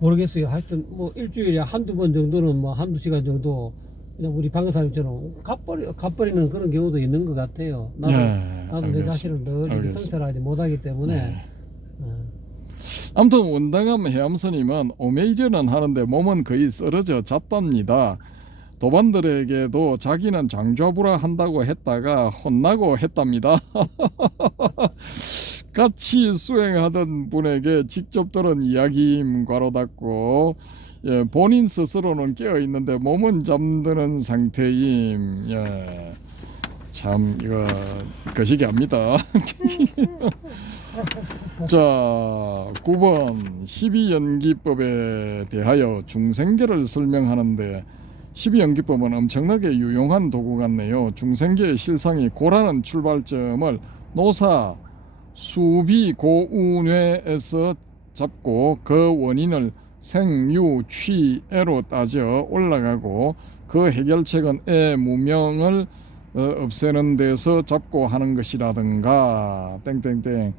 모르겠어요. 하여튼 일주일에 한두 번 정도는 한두 시간 정도 그냥 우리 방사님처럼 가버리는 그런 경우도 있는 것 같아요. 나도 내 자신을 늘 성찰하지 못하기 때문에. 아무튼 원당함 해암스님은 오매일여는 하는데 몸은 거의 쓰러져 잤답니다. 도반들에게도 자기는 장좌불화 한다고 했다가 혼나고 했답니다. 같이 수행하던 분에게 직접 들은 이야기임 괄호 닫고 본인 스스로는 깨어 있는데 몸은 잠드는 상태임. 참 이거 거시기합니다. 자, 9번 12연기법에 대하여 중생계를 설명하는데 12연기법은 엄청나게 유용한 도구 같네요. 중생계의 실상이 고라는 출발점을 노사 수비 고운회에서 잡고 그 원인을 생유 취애로 따져 올라가고 그 해결책은 애 무명을 없애는 데서 잡고 하는 것이라든가 땡땡땡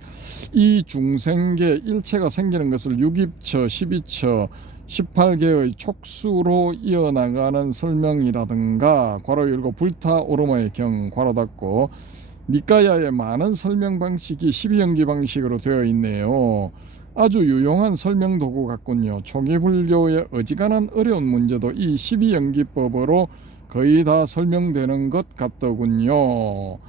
이 중생계 일체가 생기는 것을 6입처 12처 18개의 촉수로 이어나가는 설명이라든가 괄호 열고 불타오르마의 경 괄호 닫고 니까야의 많은 설명 방식이 12연기 방식으로 되어 있네요. 아주 유용한 설명 도구 같군요. 초기 불교의 어지간한 어려운 문제도 이 12연기법으로 거의 다 설명되는 것 같더군요.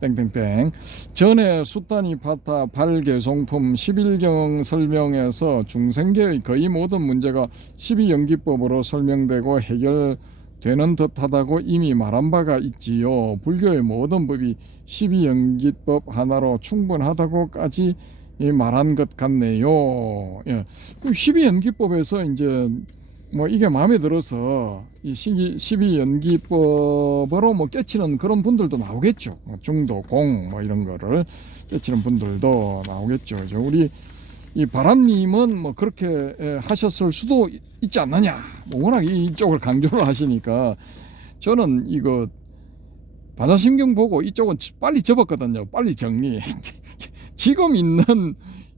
땡땡땡 전에 수타니 파타 발개송품 11경 설명에서 중생계의 거의 모든 문제가 12연기법으로 설명되고 해결되는 듯하다고 이미 말한 바가 있지요. 불교의 모든 법이 12연기법 하나로 충분하다고까지 말한 것 같네요. 예. 12연기법에서 이제 뭐 이게 마음에 들어서 이 12연기법으로 뭐 깨치는 그런 분들도 나오겠죠. 중도, 공 뭐 이런 거를 깨치는 분들도 나오겠죠. 우리 이 바람님은 뭐 그렇게 하셨을 수도 있지 않느냐. 뭐 워낙 이쪽을 강조를 하시니까 저는 이거 반야심경 보고 이쪽은 빨리 접었거든요. 빨리 정리. 지금 있는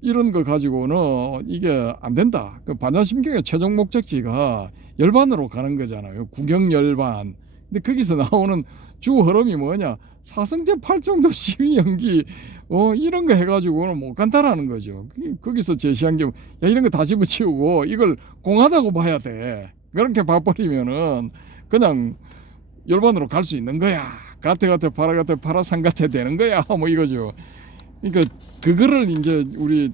이런 거 가지고는 이게 안 된다. 그 반야심경의 최종 목적지가 열반으로 가는 거잖아요. 구경열반. 근데 거기서 나오는 주 흐름이 뭐냐? 사성제 8정도 12연기 이런 거 해가지고는 못 간다라는 거죠. 거기서 제시한 게 야, 이런 거 다 집어치우고 이걸 공하다고 봐야 돼. 그렇게 봐버리면은 그냥 열반으로 갈 수 있는 거야. 가테 파라 상가테 되는 거야. 뭐 이거죠. 그러니까 그거를 이제 우리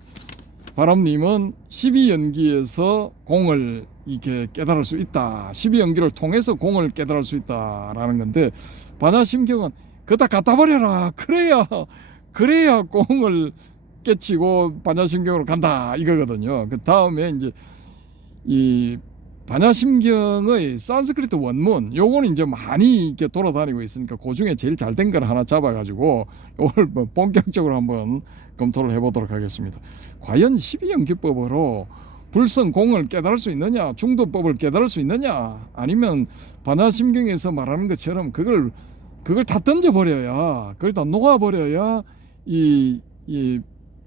바람님은 12연기에서 공을 이렇게 깨달을 수 있다. 12연기를 통해서 공을 깨달을 수 있다라는 건데 반야심경은 그다 갖다 버려라. 그래야 공을 깨치고 반야심경으로 간다 이거거든요. 그 다음에 이제 이 반야심경의 산스크리트 원문 요거는 이제 많이 이렇게 돌아다니고 있으니까 그 중에 제일 잘 된 걸 하나 잡아가지고 이걸 뭐 본격적으로 한번 검토를 해보도록 하겠습니다. 과연 12연기법으로 불성공을 깨달을 수 있느냐, 중도법을 깨달을 수 있느냐, 아니면 반야심경에서 말하는 것처럼 그걸 다 던져버려야, 그걸 다 녹아버려야 이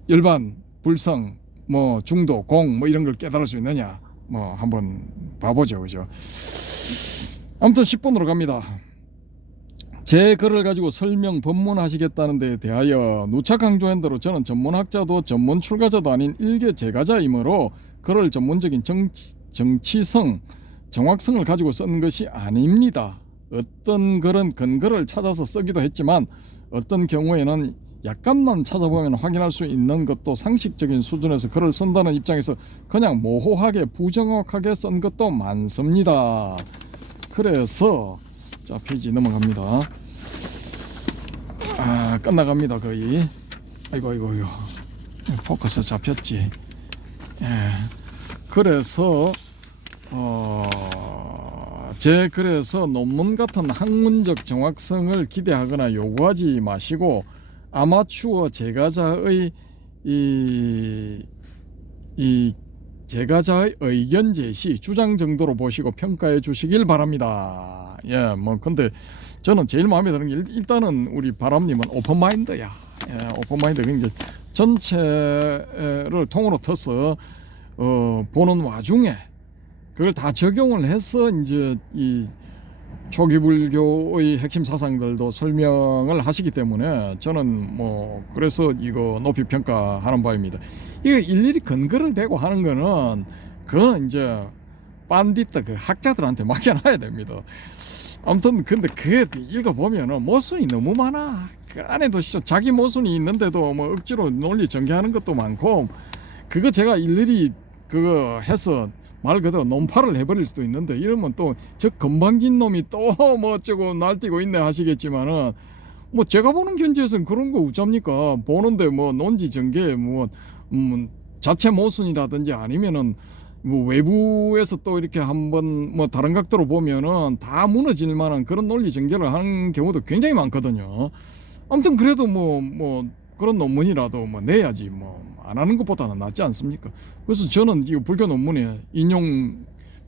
열반, 불성, 뭐 중도, 공 뭐 이런 걸 깨달을 수 있느냐. 뭐 한번 봐보죠. 그죠? 아무튼 10번으로 갑니다. 제 글을 가지고 설명 법문하시겠다는 데 대하여 누차 강조한 대로 저는 전문학자도 전문 출가자도 아닌 일개 제가자이므로 글을 전문적인 정치성, 정확성을 가지고 쓴 것이 아닙니다. 어떤 글은 근거를 찾아서 쓰기도 했지만 어떤 경우에는 약간만 찾아보면 확인할 수 있는 것도 상식적인 수준에서 글을 쓴다는 입장에서 그냥 모호하게 부정확하게 쓴 것도 많습니다. 그래서 자 페이지 넘어갑니다. 끝나갑니다. 거의. 아이고 포커스 잡혔지. 예. 그래서 제 글에서 논문 같은 학문적 정확성을 기대하거나 요구하지 마시고 아마추어 제가자의 제가자의 의견 제시, 주장 정도로 보시고 평가해 주시길 바랍니다. 예, 뭐 근데 저는 제일 마음에 드는 게 일단은 우리 바람님은 오픈마인드야. 예, 오픈마인드. 그러니까 전체를 통으로 터서 보는 와중에 그걸 다 적용을 해서 이제 이 초기 불교의 핵심 사상들도 설명을 하시기 때문에 저는 뭐 그래서 이거 높이 평가하는 바입니다. 이거 일일이 근거를 대고 하는 거는 그거는 이제 빤디트 그 학자들한테 맡겨놔야 됩니다. 아무튼 근데 그게 읽어보면은 모순이 너무 많아. 그 안에도 자기 모순이 있는데도 뭐 억지로 논리 전개하는 것도 많고 그거 제가 일일이 그거 해서 말 그대로 논파를 해버릴 수도 있는데 이러면 또 저 건방진 놈이 또 뭐 어쩌고 날뛰고 있네 하시겠지만은 뭐 제가 보는 견지에서는 그런 거 없잡니까. 보는데 뭐 논지 전개 뭐 자체 모순이라든지 아니면은 뭐 외부에서 또 이렇게 한번 뭐 다른 각도로 보면은 다 무너질 만한 그런 논리 전개를 하는 경우도 굉장히 많거든요. 아무튼 그래도 뭐 그런 논문이라도 뭐 내야지 뭐 안 하는 것보다는 낫지 않습니까? 그래서 저는 이 불교 논문에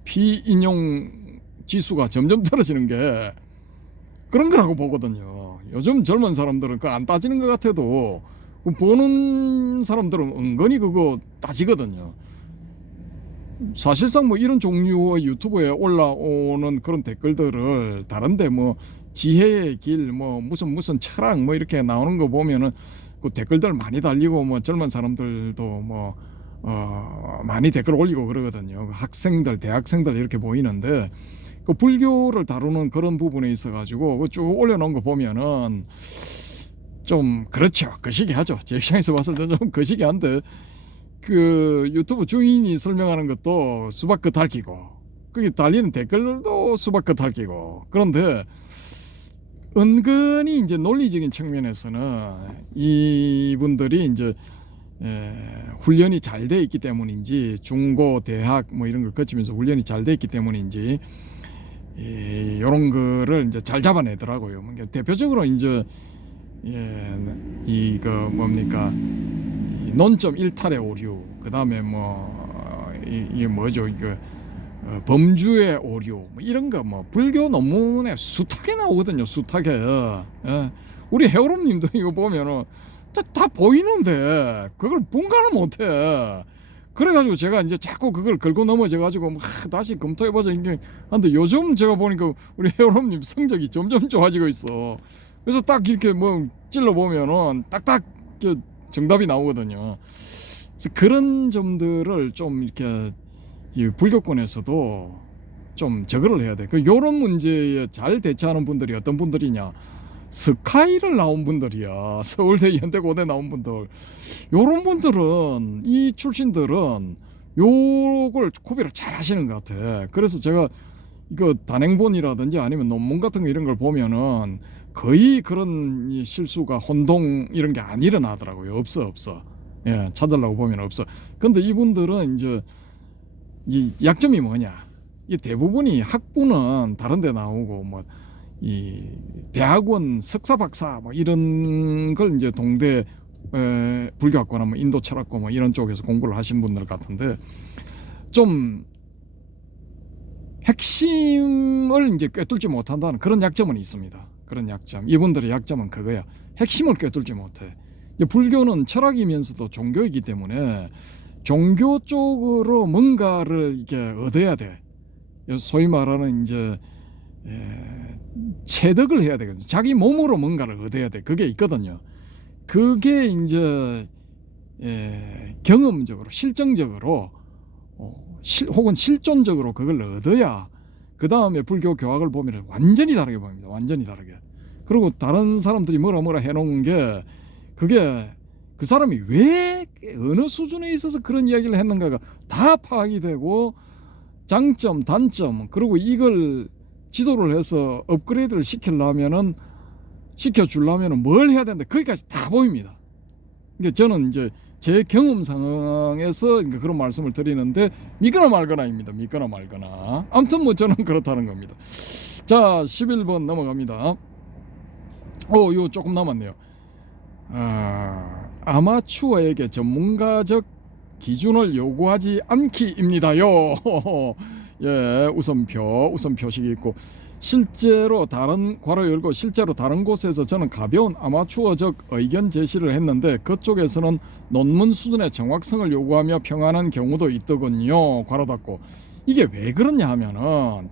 비인용 지수가 점점 떨어지는 게 그런 거라고 보거든요. 요즘 젊은 사람들은 그거 안 따지는 것 같아도 그 보는 사람들은 은근히 그거 따지거든요. 사실상 뭐 이런 종류의 유튜브에 올라오는 그런 댓글들을 다른데 뭐 지혜의 길 뭐 무슨 철학 뭐 이렇게 나오는 거 보면은 그 댓글들 많이 달리고 뭐 젊은 사람들도 뭐 많이 댓글 올리고 그러거든요. 학생들, 대학생들 이렇게 보이는데 그 불교를 다루는 그런 부분에 있어 가지고 쭉 올려놓은 거 보면은 좀 그렇죠. 거시기하죠. 제 입장에서 봤을 때 좀 거시기한데 그 유튜브 주인이 설명하는 것도 수박 끝 핥기고 거기 달리는 댓글도 수박 끝 핥기고 그런데 은근히 이제 논리적인 측면에서는 이분들이 이제 훈련이 잘 돼 있기 때문인지 중고 대학 뭐 이런 걸 거치면서 훈련이 잘 돼 있기 때문인지 이런 거를 이제 잘 잡아내더라고요. 그러니까 대표적으로 이제 이거 뭡니까 이 논점 일탈의 오류, 그 다음에 뭐 이게 뭐죠 이거 범주의 오류 뭐 이런 거 뭐 불교 논문에 숱하게 나오거든요. 숱하게. 예. 우리 해오롬님도 이거 보면은 다 보이는데 그걸 분간을 못해. 그래가지고 제가 이제 자꾸 그걸 긁고 넘어져가지고 막 다시 검토해보자 이게 한데 요즘 제가 보니까 우리 해오롬님 성적이 점점 좋아지고 있어. 그래서 딱 이렇게 뭐 찔러 보면은 딱딱 정답이 나오거든요. 그래서 그런 점들을 좀 이렇게 이 불교권에서도 좀 저거를 해야 돼. 그 요런 문제에 잘 대처하는 분들이 어떤 분들이냐? 스카이를 나온 분들이야. 서울대, 연대고대 나온 분들. 요런 분들은 이 출신들은 요걸 구별을 잘 하시는 것 같아. 그래서 제가 이거 단행본이라든지 아니면 논문 같은 거 이런 걸 보면은 거의 그런 실수가 혼동 이런 게 안 일어나더라고요. 없어. 예, 찾으려고 보면 없어. 근데 이분들은 이제 이 약점이 뭐냐? 이 대부분이 학부는 다른 데 나오고 뭐 이 대학원 석사 박사 뭐 이런 걸 이제 동대 불교학과나 뭐 인도 철학과 뭐 이런 쪽에서 공부를 하신 분들 같은데 좀 핵심을 이제 꿰뚫지 못한다는 그런 약점은 있습니다. 그런 약점. 이분들의 약점은 그거야. 핵심을 꿰뚫지 못해. 이제 불교는 철학이면서도 종교이기 때문에 종교 쪽으로 뭔가를 이게 얻어야 돼. 소위 말하는 이제 체득을 해야 되거든요. 자기 몸으로 뭔가를 얻어야 돼. 그게 있거든요. 그게 이제 경험적으로, 실정적으로, 혹은 실존적으로 그걸 얻어야 그 다음에 불교 교학을 보면 완전히 다르게 보입니다. 완전히 다르게. 그리고 다른 사람들이 뭐라 해놓은 게 그게 그 사람이 왜 어느 수준에 있어서 그런 이야기를 했는가가 다 파악이 되고 장점, 단점, 그리고 이걸 지도를 해서 업그레이드를 시켜주려면은 뭘 해야 되는데 거기까지 다 보입니다. 그러니까 저는 이제 제 경험 상황에서 그런 말씀을 드리는데 믿거나 말거나입니다. 믿거나 말거나. 아무튼 뭐 저는 그렇다는 겁니다. 자, 11번 넘어갑니다. 요 조금 남았네요. 아마추어에게 전문가적 기준을 요구하지 않기입니다요. 예, 우선 표식이 있고 실제로 괄호 열고 실제로 다른 곳에서 저는 가벼운 아마추어적 의견 제시를 했는데 그쪽에서는 논문 수준의 정확성을 요구하며 평하는 경우도 있더군요. 괄호 닫고. 이게 왜 그러냐 하면은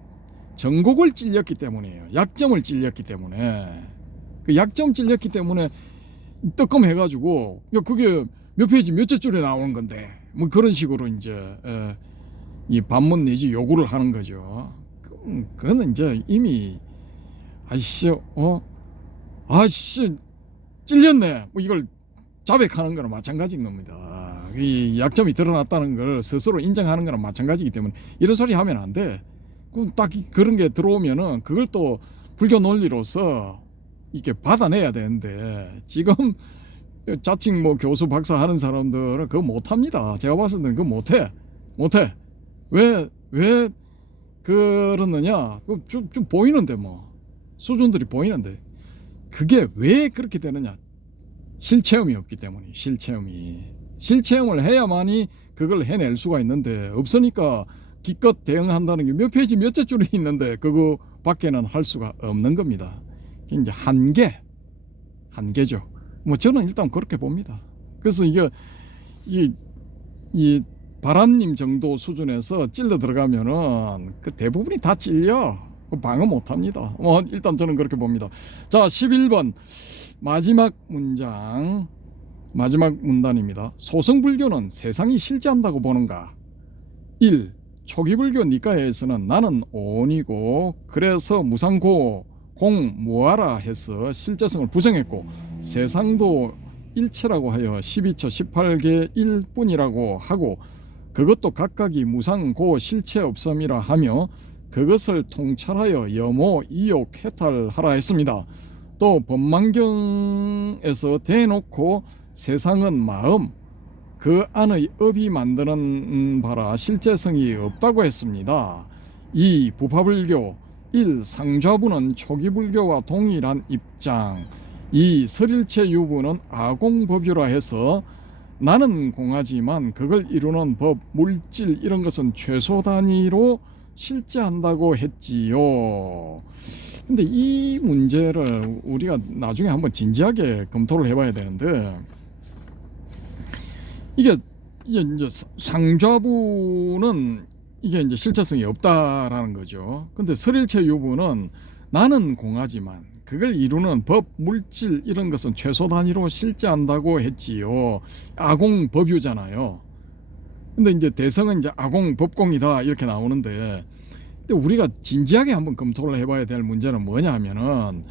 전곡을 찔렸기 때문이에요. 약점을 찔렸기 때문에. 그 약점 찔렸기 때문에 뜨끔해가지고 야 그게 몇 페이지 몇째 줄에 나오는 건데 뭐 그런 식으로 이제 이 반문 내지 요구를 하는 거죠. 그거는 이제 이미 아이씨 찔렸네 뭐 이걸 자백하는 거랑 마찬가지인 겁니다. 이 약점이 드러났다는 걸 스스로 인정하는 거랑 마찬가지이기 때문에 이런 소리 하면 안 돼. 딱 그런 게 들어오면은 그걸 또 불교 논리로서 이렇게 받아내야 되는데 지금 자칭 뭐 교수 박사 하는 사람들은 그거 못합니다. 제가 봤을 때는 그거 못해. 왜 그러느냐? 좀 보이는데 뭐 수준들이 보이는데 그게 왜 그렇게 되느냐? 실체험이 없기 때문에 실체험을 해야만이 그걸 해낼 수가 있는데 없으니까 기껏 대응한다는 게 몇 페이지 몇째 줄이 있는데 그거 밖에는 할 수가 없는 겁니다. 이제 한계죠. 뭐 저는 일단 그렇게 봅니다. 그래서 이 바람님 정도 수준에서 찔러 들어가면은 그 대부분이 다 찔려. 방어 못 합니다. 일단 저는 그렇게 봅니다. 자, 11번 마지막 문단입니다. 소승불교는 세상이 실제한다고 보는가? 1. 초기불교 니까에서는 나는 오온이고 그래서 무상고 공무하라 해서 실제성을 부정했고 세상도 일체라고 하여 12처 18개 일뿐이라고 하고 그것도 각각이 무상고 실체 없음이라 하며 그것을 통찰하여 염호 이욕 해탈하라 했습니다. 또 법망경에서 대놓고 세상은 마음 그 안의 업이 만드는 바라 실제성이 없다고 했습니다. 2. 부파불교 1. 상좌부는 초기불교와 동일한 입장 2. 설일체 유부는 아공법유라 해서 나는 공하지만 그걸 이루는 법, 물질 이런 것은 최소 단위로 실제한다고 했지요. 근데 이 문제를 우리가 나중에 한번 진지하게 검토를 해봐야 되는데 이게 이제 상좌부는 이게 이제 실체성이 없다라는 거죠. 근데 설일체 유부는 나는 공하지만 그걸 이루는 법, 물질 이런 것은 최소 단위로 실제한다고 했지요. 아공법유잖아요. 근데 이제 대성은 이제 아공법공이다 이렇게 나오는데 근데 우리가 진지하게 한번 검토를 해봐야 될 문제는 뭐냐 하면은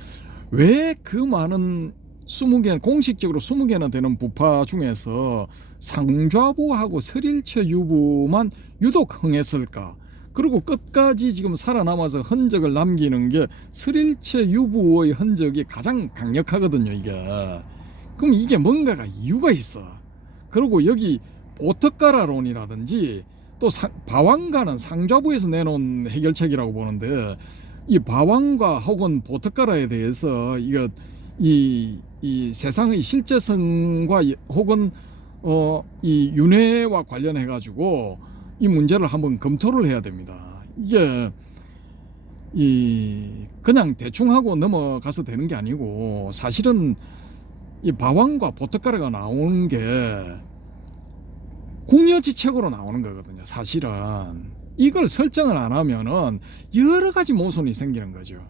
왜 그 많은 20개 공식적으로 20개나 되는 부파 중에서 상좌부하고 설일체 유부만 유독 흥했을까? 그리고 끝까지 지금 살아남아서 흔적을 남기는 게 설일체 유부의 흔적이 가장 강력하거든요. 이게 그럼 이게 뭔가가 이유가 있어. 그리고 여기 보특가라론이라든지 또 바왕가는 상좌부에서 내놓은 해결책이라고 보는데 이 바왕가 혹은 보특가라에 대해서 이 세상의 실제성과 혹은 이 윤회와 관련해 가지고 이 문제를 한번 검토를 해야 됩니다. 이게 그냥 대충 하고 넘어가서 되는 게 아니고 사실은 이 바왕과 보특가라가 나오는 게 궁여지책으로 나오는 거거든요. 사실은 이걸 설정을 안 하면은 여러 가지 모순이 생기는 거죠.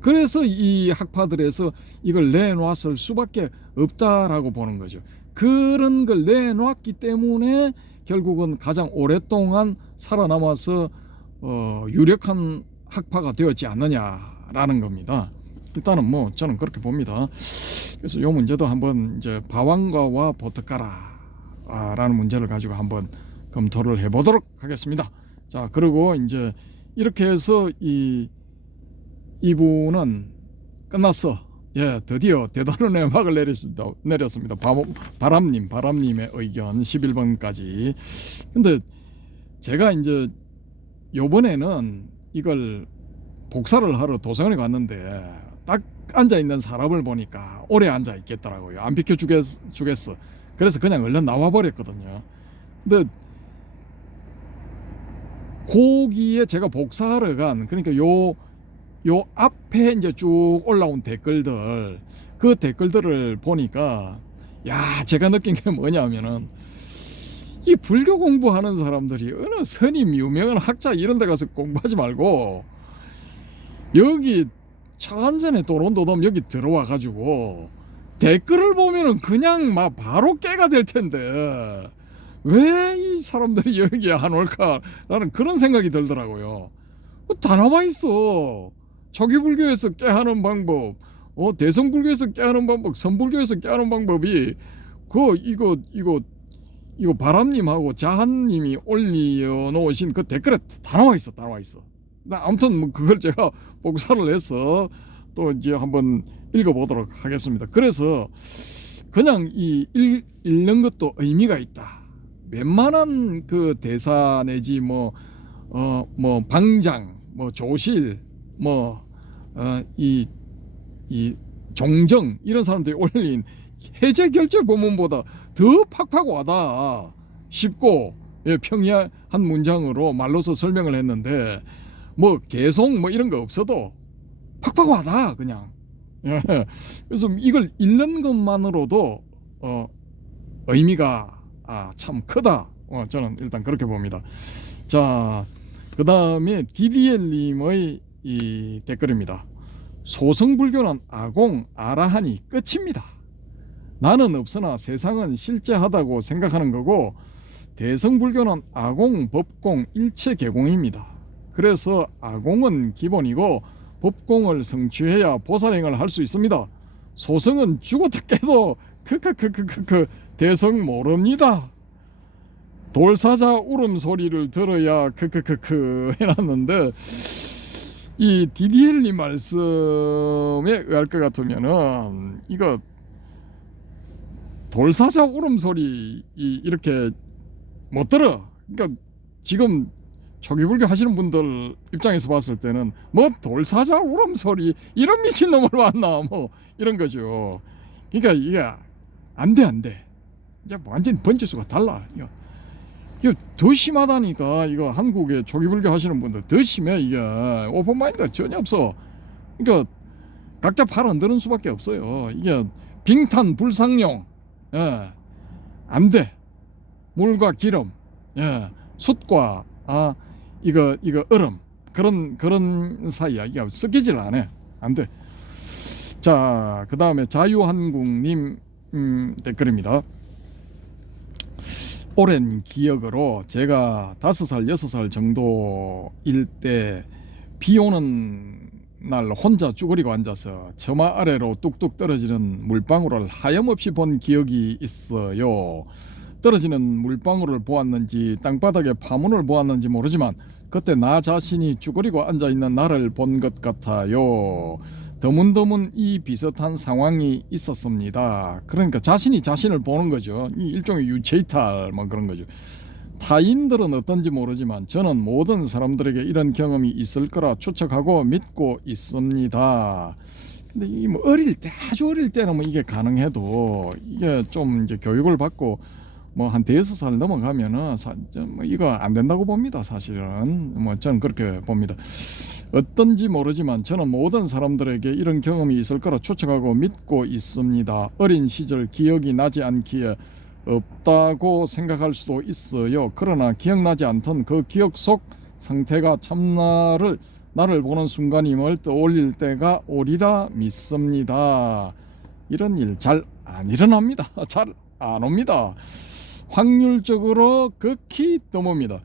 그래서 이 학파들에서 이걸 내놨을 수밖에 없다라고 보는 거죠. 그런 걸 내놨기 때문에 결국은 가장 오랫동안 살아남아서 유력한 학파가 되었지 않느냐라는 겁니다. 일단은 뭐 저는 그렇게 봅니다. 그래서 이 문제도 한번 이제 바왕가와 보특가라라는 문제를 가지고 한번 검토를 해보도록 하겠습니다. 자, 그리고 이제 이렇게 해서 이분은 끝났어. 예, 드디어 대단원의 막을 내렸습니다. 바람님의 의견 11번까지. 근데 제가 이제 요번에는 이걸 복사를 하러 도서관에 갔는데 딱 앉아있는 사람을 보니까 오래 앉아있겠더라고요. 안 비켜주겠어. 그래서 그냥 얼른 나와버렸거든요. 근데 거기에 제가 복사하러 간 그러니까 요 앞에 이제 쭉 올라온 댓글들 그 댓글들을 보니까 제가 느낀 게 뭐냐면은 이 불교 공부하는 사람들이 어느 스님 유명한 학자 이런 데 가서 공부하지 말고 여기 차한전에 도론도돔 여기 들어와 가지고 댓글을 보면은 그냥 막 바로 깨가 될 텐데 왜 이 사람들이 여기에 안 올까라는 그런 생각이 들더라고요. 다 나와 있어. 초기불교에서 깨하는 방법, 대성불교에서 깨하는 방법, 선불교에서 깨하는 방법이 이거 바람님하고 자한님이 올려놓으신 그 댓글에 다 나와 있어. 아무튼 뭐 그걸 제가 복사를 해서 또 이제 한번 읽어보도록 하겠습니다. 그래서 그냥 읽는 것도 의미가 있다. 웬만한 그 대사 내지 뭐 방장, 조실, 이 종정 이런 사람들이 올린 해제 결제 본문보다 더 팍팍 와다 쉽고 평이한 문장으로 말로서 설명을 했는데 개송 이런 거 없어도 팍팍 와다 그냥 예. 그래서 이걸 읽는 것만으로도 의미가 참 크다. 저는 일단 그렇게 봅니다. 자, 그 다음에 DDL님의 이 댓글입니다. 소승불교는 아공, 아라한이 끝입니다. 나는 없으나 세상은 실제하다고 생각하는 거고 대승불교는 아공, 법공, 일체 개공입니다. 그래서 아공은 기본이고 법공을 성취해야 보살행을 할 수 있습니다. 소승은 죽었다 깨도 크크크크크 대성 모릅니다. 돌사자 울음소리를 들어야 크크크크 해놨는데 이 DDL님 말씀에 의할 것 같으면은 이거 돌사자 울음소리 이렇게 못 들어. 그러니까 지금 초기불교 하시는 분들 입장에서 봤을 때는 뭐 돌사자 울음소리 이런 미친놈을 만나 뭐 이런 거죠. 그러니까 이게 안 돼. 이제 완전 번지수가 달라. 이거 더 심하다니까. 이거 한국에 초기불교 하시는 분들 더 심해. 이게 오픈마인드가 전혀 없어. 그러니까 각자 팔 안 드는 수밖에 없어요. 이게 빙탄 불상용, 안 돼. 물과 기름, 숯과 이거 얼음 그런 사이야. 이게 섞이질 않아. 안 돼. 자, 그 다음에 자유한국님 댓글입니다. 오랜 기억으로 제가 5살, 6살 정도일 때 비 오는 날 혼자 쭈그리고 앉아서 처마 아래로 뚝뚝 떨어지는 물방울을 하염없이 본 기억이 있어요. 떨어지는 물방울을 보았는지 땅바닥에 파문을 보았는지 모르지만 그때 나 자신이 쭈그리고 앉아있는 나를 본 것 같아요. 드문드문 이 비슷한 상황이 있었습니다. 그러니까 자신이 자신을 보는 거죠. 이 일종의 유체이탈 뭐 그런 거죠. 타인들은 어떤지 모르지만 저는 모든 사람들에게 이런 경험이 있을 거라 추측하고 믿고 있습니다. 근데 이 뭐 아주 어릴 때는 뭐 이게 가능해도 이게 좀 이제 교육을 받고 뭐 한 5-6살 넘어가면은 뭐 이거 안 된다고 봅니다. 사실은 뭐 저는 그렇게 봅니다. 어떤지 모르지만 저는 모든 사람들에게 이런 경험이 있을 거라 추측하고 믿고 있습니다. 어린 시절 기억이 나지 않기에 없다고 생각할 수도 있어요. 그러나 기억나지 않던 그 기억 속 상태가 참나를 나를 보는 순간임을 떠올릴 때가 오리라 믿습니다. 이런 일 잘 안 일어납니다. 잘 안 옵니다. 확률적으로 극히 드뭅니다.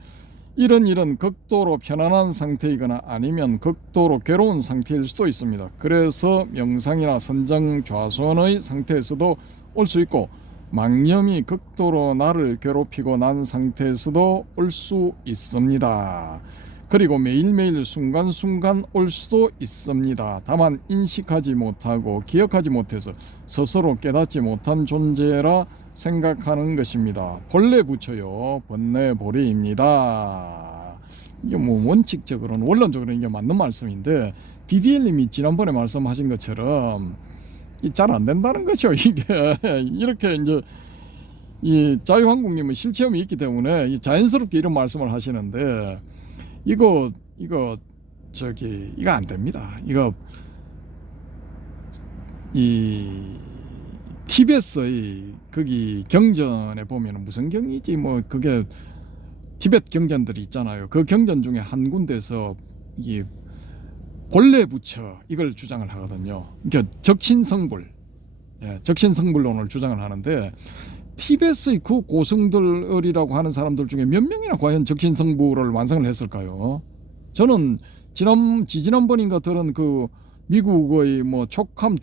이런 일은 극도로 편안한 상태이거나 아니면 극도로 괴로운 상태일 수도 있습니다. 그래서 명상이나 선정좌선의 상태에서도 올 수 있고 망념이 극도로 나를 괴롭히고 난 상태에서도 올 수 있습니다. 그리고 매일매일 순간순간 올 수도 있습니다. 다만 인식하지 못하고 기억하지 못해서 스스로 깨닫지 못한 존재라 생각하는 것입니다. 본래 부처요 번뇌보리입니다. 이게 뭐 원칙적으로는 원론적으로는 이게 맞는 말씀인데 DDL님이 지난번에 말씀하신 것처럼 잘 안 된다는 거죠. 이게 이렇게 이제 이 자유한국님은 실체험이 있기 때문에 자연스럽게 이런 말씀을 하시는데 이거 안 됩니다. 이거 이 티베트의 거기 경전에 보면 무슨 경이지 뭐 그게 티베트 경전들이 있잖아요. 그 경전 중에 한 군데서 이 본래 부처 이걸 주장을 하거든요. 그러니까 적신성불, 적신성불론을 주장을 하는데 티베트의 그 고승들이라고 하는 사람들 중에 몇 명이나 과연 적신성불을 완성을 했을까요? 저는 지지난번인가 들은 그 미국의 뭐 촉함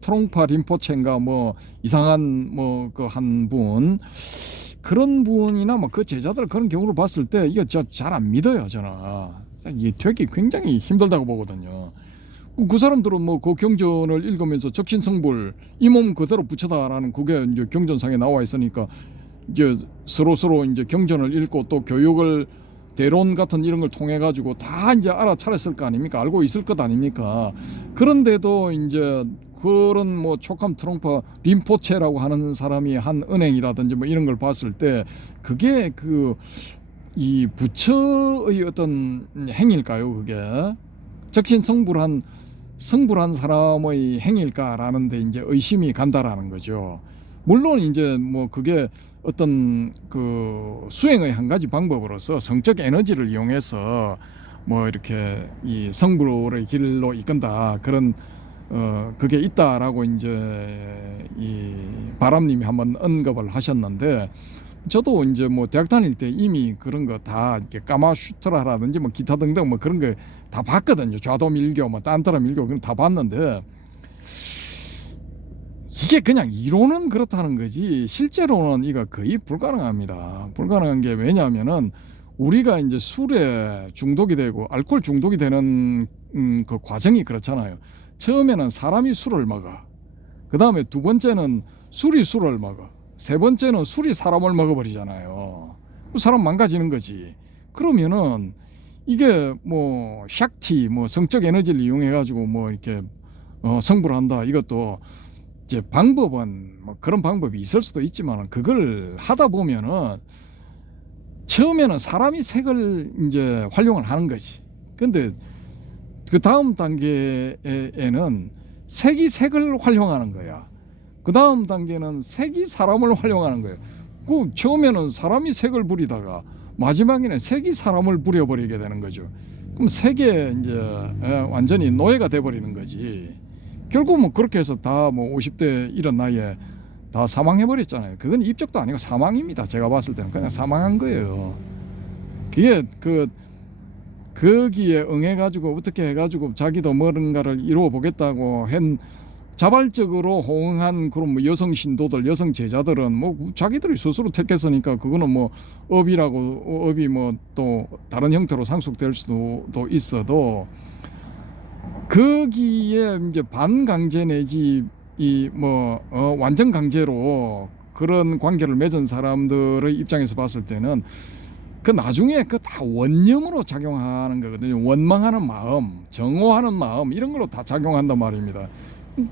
트롱파 림포체인가 뭐 이상한 뭐 그 한 분 그런 분이나 뭐 그 제자들 그런 경우를 봤을 때 이거 저 잘 안 믿어요. 저는 이게 되게 굉장히 힘들다고 보거든요. 그 사람들은 뭐 그 경전을 읽으면서 적신성불 이 몸 그대로 부처다라는 그게 이제 경전상에 나와 있으니까 이제 서로 이제 경전을 읽고 또 교육을 대론 같은 이런 걸 통해 가지고 다 이제 알아차렸을 거 아닙니까? 알고 있을 것 아닙니까? 그런데도 이제 그런 뭐 촉함 트롱파 림포체라고 하는 사람이 한 은행이라든지 뭐 이런 걸 봤을 때 그게 그 이 부처의 어떤 행일까요? 그게 적신성불한 성불한 사람의 행위일까라는 데 이제 의심이 간다라는 거죠. 물론 이제 뭐 그게 어떤 그 수행의 한 가지 방법으로서 성적 에너지를 이용해서 뭐 이렇게 이 성불의 길로 이끈다 그런 그게 있다라고 이제 이 바람님이 한번 언급을 하셨는데, 저도 이제 뭐 대학 다닐 때 이미 그런 거 다 이렇게 까마슈트라라든지 뭐 기타 등등 뭐 그런 거 다 봤거든요. 좌도밀교 뭐 딴따라밀교 그런 다 봤는데, 이게 그냥 이론은 그렇다는 거지 실제로는 이거 거의 불가능합니다. 불가능한 게 왜냐하면은 우리가 이제 술에 중독이 되고 알코올 중독이 되는 그 과정이 그렇잖아요. 처음에는 사람이 술을 먹어. 그 다음에 두 번째는 술이 술을 먹어. 세 번째는 술이 사람을 먹어버리잖아요. 사람 망가지는 거지. 그러면은 이게 뭐 샥티 뭐 성적 에너지를 이용해 가지고 뭐 이렇게 성불을 한다. 이것도 이제 방법은 뭐 그런 방법이 있을 수도 있지만 그걸 하다 보면은 처음에는 사람이 색을 이제 활용을 하는 거지. 근데 그 다음 단계에는 색이 색을 활용하는 거야. 그 다음 단계는 색이 사람을 활용하는 거예요. 그 처음에는 사람이 색을 부리다가 마지막에는 색이 사람을 부려버리게 되는 거죠. 그럼 색에 이제 완전히 노예가 돼버리는 거지. 결국은 그렇게 해서 다 뭐 50대 이런 나이에 다 사망해버렸잖아요. 그건 입적도 아니고 사망입니다. 제가 봤을 때는 그냥 사망한 거예요. 그게 거기에 응해가지고 어떻게 해가지고 자기도 뭔가를 이루어 보겠다고 한 자발적으로 호응한 그런 뭐 여성 신도들, 여성 제자들은 뭐 자기들이 스스로 택했으니까 그거는 뭐 업이 뭐 또 다른 형태로 상속될 수도 있어도, 거기에 이제 반강제 내지 이 뭐 완전 강제로 그런 관계를 맺은 사람들의 입장에서 봤을 때는 그 나중에 그 다 원념으로 작용하는 거거든요. 원망하는 마음, 정오하는 마음 이런 걸로 다 작용한단 말입니다.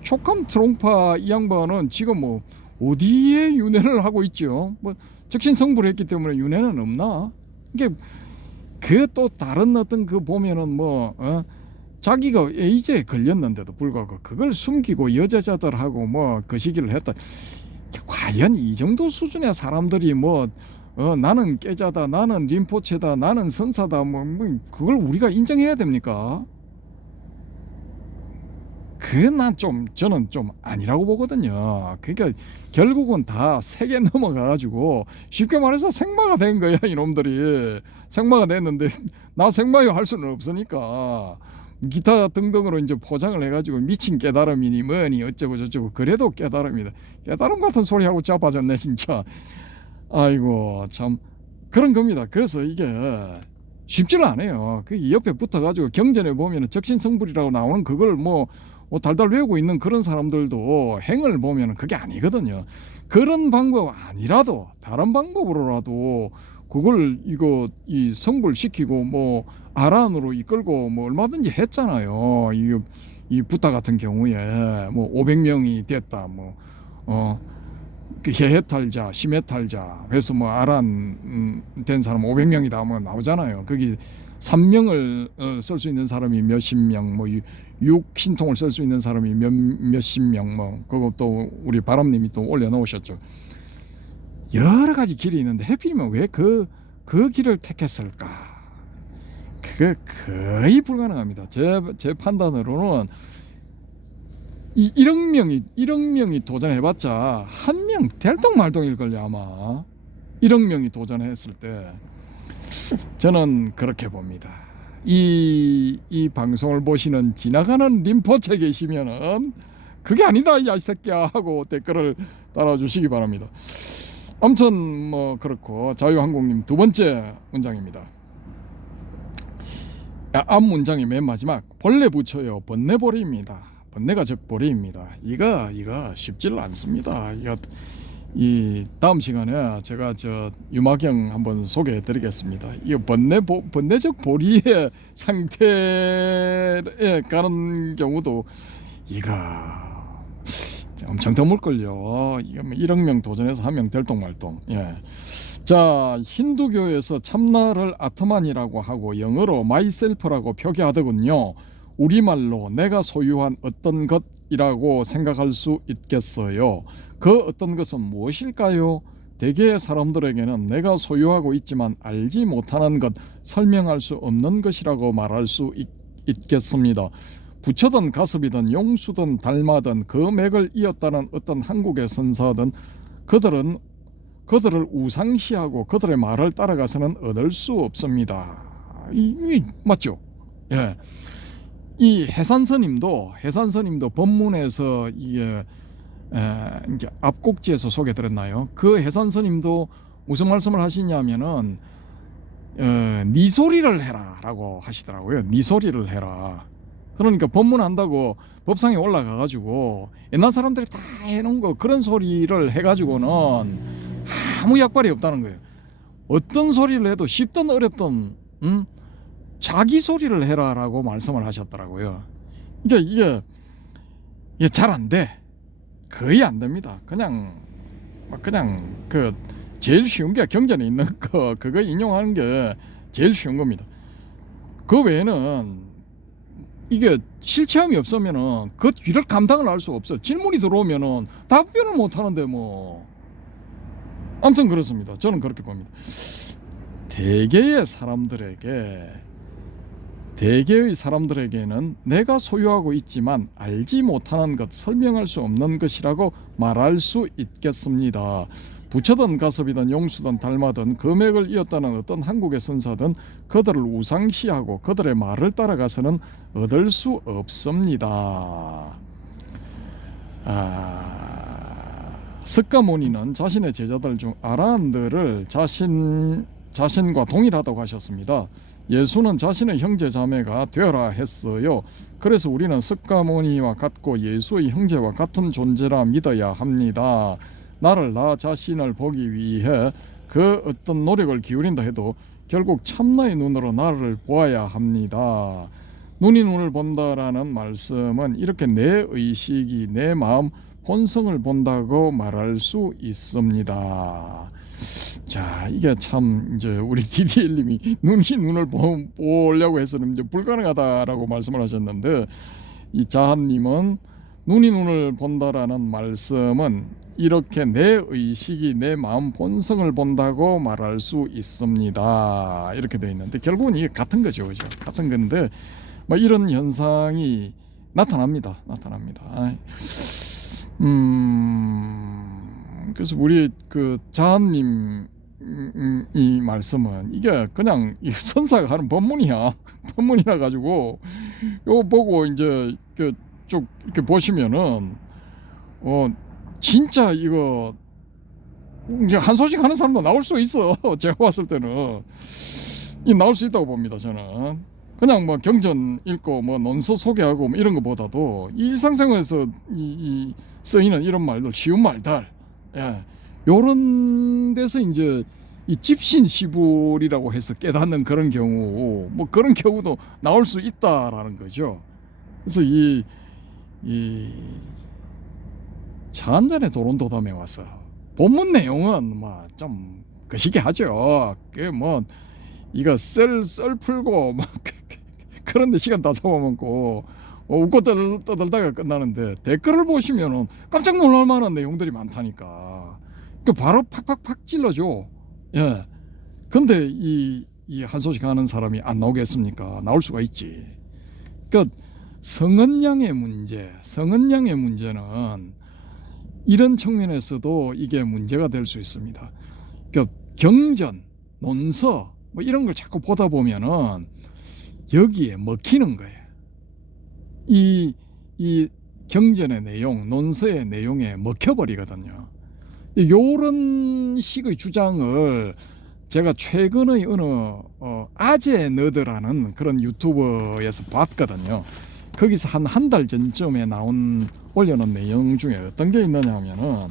촉감 트롱파 이 양반은 지금 뭐 어디에 윤회를 하고 있죠? 뭐 적신성불했기 때문에 윤회는 없나? 이게 그 또 다른 어떤 그 보면은 뭐 자기가 에이즈에 걸렸는데도 불구하고 그걸 숨기고 여자자들하고 뭐 그 시기를 했다. 과연 이 정도 수준의 사람들이 뭐 나는 깨자다, 나는 림포체다, 나는 선사다, 뭐 그걸 우리가 인정해야 됩니까? 저는 좀 아니라고 보거든요. 그러니까 결국은 다 색에 넘어가가지고 쉽게 말해서 생마가 된 거야. 이놈들이 생마가 됐는데 나 생마요 할 수는 없으니까 기타 등등으로 이제 포장을 해가지고 미친 깨달음이니 뭐니 어쩌고 저쩌고. 그래도 깨달음이다. 깨달음 같은 소리 하고 자빠졌네 진짜. 아이고 참 그런 겁니다. 그래서 이게 쉽지는 않아요. 그 옆에 붙어가지고 경전에 보면은 적신성불이라고 나오는 그걸 뭐 달달 외우고 있는 그런 사람들도 행을 보면은 그게 아니거든요. 그런 방법 아니라도 다른 방법으로라도 그걸 이 성불시키고 뭐 아란으로 이끌고 뭐 얼마든지 했잖아요. 이 부타 같은 경우에 뭐 500명이 됐다 그 해해탈자, 심해탈자 해서 뭐 아란 된 사람 500명이다 뭐 나오잖아요. 거기 3명을 쓸 수 있는 사람이 몇십 명, 뭐 6신통을 쓸 수 있는 사람이 몇십 명, 뭐 그것도 우리 바람님이 또 올려놓으셨죠. 여러 가지 길이 있는데 해필이면 왜 그 길을 택했을까? 그게 거의 불가능합니다. 제 판단으로는 1억 명이 도전해봤자 한 명 될똥말똥일걸요 아마. 1억 명이 도전했을 때 저는 그렇게 봅니다. 이 방송을 보시는 지나가는 림포체 계시면은 그게 아니다 이 새끼야 하고 댓글을 달아주시기 바랍니다. 아무튼 뭐 그렇고 자유항공님 두 번째 문장입니다. 앞 문장이 맨 마지막 벌레 붙여요 번뇌보리입니다. 번뇌가 즉 보리입니다. 이거 쉽지를 않습니다. 이 다음 시간에 제가 유마경 한번 소개해 드리겠습니다. 이 번뇌적 보리의 상태에 가는 경우도 이거 엄청 드물걸요. 이거 1억 명 도전해서 한 명 될똥말똥. 예. 자, 힌두교에서 참나를 아트만이라고 하고 영어로 마이셀프라고 표기하더군요. 우리말로 내가 소유한 어떤 것이라고 생각할 수 있겠어요. 그 어떤 것은 무엇일까요? 대개의 사람들에게는 내가 소유하고 있지만 알지 못하는 것, 설명할 수 없는 것이라고 말할 수 있겠습니다. 부처든 가섭이든 용수든 달마든 그 맥을 이었다는 어떤 한국의 선사든 그들을 우상시하고 그들의 말을 따라가서는 얻을 수 없습니다. 이 맞죠? 예. 이 해산스님도 법문에서 이게 이제 앞곡지에서 소개드렸나요? 그 해산스님도 무슨 말씀을 하시냐면은 네 소리를 해라라고 하시더라고요. 네 소리를 해라. 그러니까 법문한다고 법상에 올라가가지고 옛날 사람들이 다 해놓은 거 그런 소리를 해가지고는 아무 약발이 없다는 거예요. 어떤 소리를 해도 쉽든 어렵든 자기 소리를 해라라고 말씀을 하셨더라고요. 그러니까 이게 잘 안 돼. 거의 안 됩니다. 그냥 그 제일 쉬운 게 경전에 있는 거 그거 인용하는 게 제일 쉬운 겁니다. 그 외에는 이게 실체험이 없으면은 그 뒤를 감당을 할 수가 없어요. 질문이 들어오면은 답변을 못 하는데 뭐 아무튼 그렇습니다. 저는 그렇게 봅니다. 대개의 사람들에게는 내가 소유하고 있지만 알지 못하는 것, 설명할 수 없는 것이라고 말할 수 있겠습니다. 부처든 가섭이든 용수든 달마든 금액을 이었다는 어떤 한국의 선사든 그들을 우상시하고 그들의 말을 따라가서는 얻을 수 없습니다. 석가모니는 자신의 제자들 중 아라한들을 자신과 동일하다고 하셨습니다. 예수는 자신의 형제 자매가 되어라 했어요. 그래서 우리는 석가모니와 같고 예수의 형제와 같은 존재라 믿어야 합니다. 나를 나 자신을 보기 위해 그 어떤 노력을 기울인다 해도 결국 참나의 눈으로 나를 보아야 합니다. 눈이 눈을 본다라는 말씀은 이렇게 내 의식이 내 마음 본성을 본다고 말할 수 있습니다. 자, 이게 참 이제 우리 DDL님이 눈이 눈을 보려고 해서는 이제 불가능하다라고 말씀을 하셨는데, 이 자한님은 눈이 눈을 본다라는 말씀은 이렇게 내 의식이 내 마음 본성을 본다고 말할 수 있습니다. 이렇게 되어 있는데 결국은 이게 같은 거죠, 그죠? 같은 건데 뭐 이런 현상이 나타납니다. 그래서 우리 그 자한님 이 말씀은 이게 그냥 이 선사가 하는 법문이라 가지고 요거 보고 이제 쭉 이렇게 보시면은 진짜 이거 이제 한 소식 하는 사람도 나올 수 있어. 제가 봤을 때는 이 나올 수 있다고 봅니다. 저는 그냥 뭐 경전 읽고 뭐 논서 소개하고 뭐 이런 것보다도 일상생활에서 이 쓰이는 이런 말들, 쉬운 말들, 요런 데서 이제 이 집신시불이라고 해서 깨닫는 그런 경우, 뭐 그런 경우도 나올 수 있다라는 거죠. 그래서 이 차한잔의 도론도담에 와서 본문 내용은 뭐 좀 거시기 하죠. 그 뭐 이거 썰 풀고 막 그런데 시간 다 잡아먹고 웃고 떠들다가 끝나는데 댓글을 보시면은 깜짝 놀랄 만한 내용들이 많다니까. 그 바로 팍팍팍 찔러줘. 예. 근데 이 한 소식 하는 사람이 안 나오겠습니까? 나올 수가 있지. 그러니까 성은량의 문제는 이런 측면에서도 이게 문제가 될 수 있습니다. 그러니까 경전, 논서 뭐 이런 걸 자꾸 보다 보면은 여기에 먹히는 거예요. 이 경전의 내용, 논서의 내용에 먹혀버리거든요. 요런 식의 주장을 제가 최근의 어느 아재 너드라는 그런 유튜버에서 봤거든요. 거기서 한 달 전쯤에 올려놓은 내용 중에 어떤 게 있느냐 하면은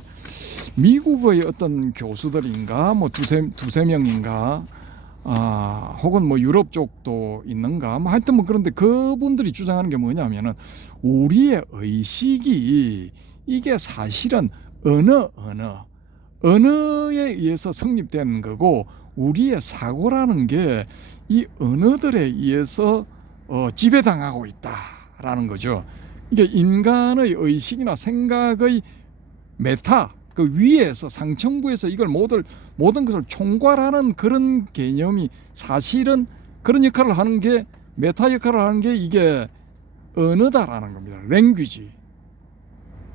미국의 어떤 교수들인가 뭐 두세 명인가 혹은 뭐 유럽 쪽도 있는가 뭐 하여튼 뭐 그런데 그분들이 주장하는 게 뭐냐면은 우리의 의식이 이게 사실은 언어에 의해서 성립된 거고 우리의 사고라는 게 이 언어들에 의해서 지배당하고 있다. 된다라는 거죠. 이게 인간의 의식이나 생각의 메타, 그 위에서 상층부에서 이걸 모든 것을 총괄하는 그런 개념이 사실은 그런 역할을 하는 게 메타 역할을 하는 게 이게 언어다라는 겁니다. 랭귀지.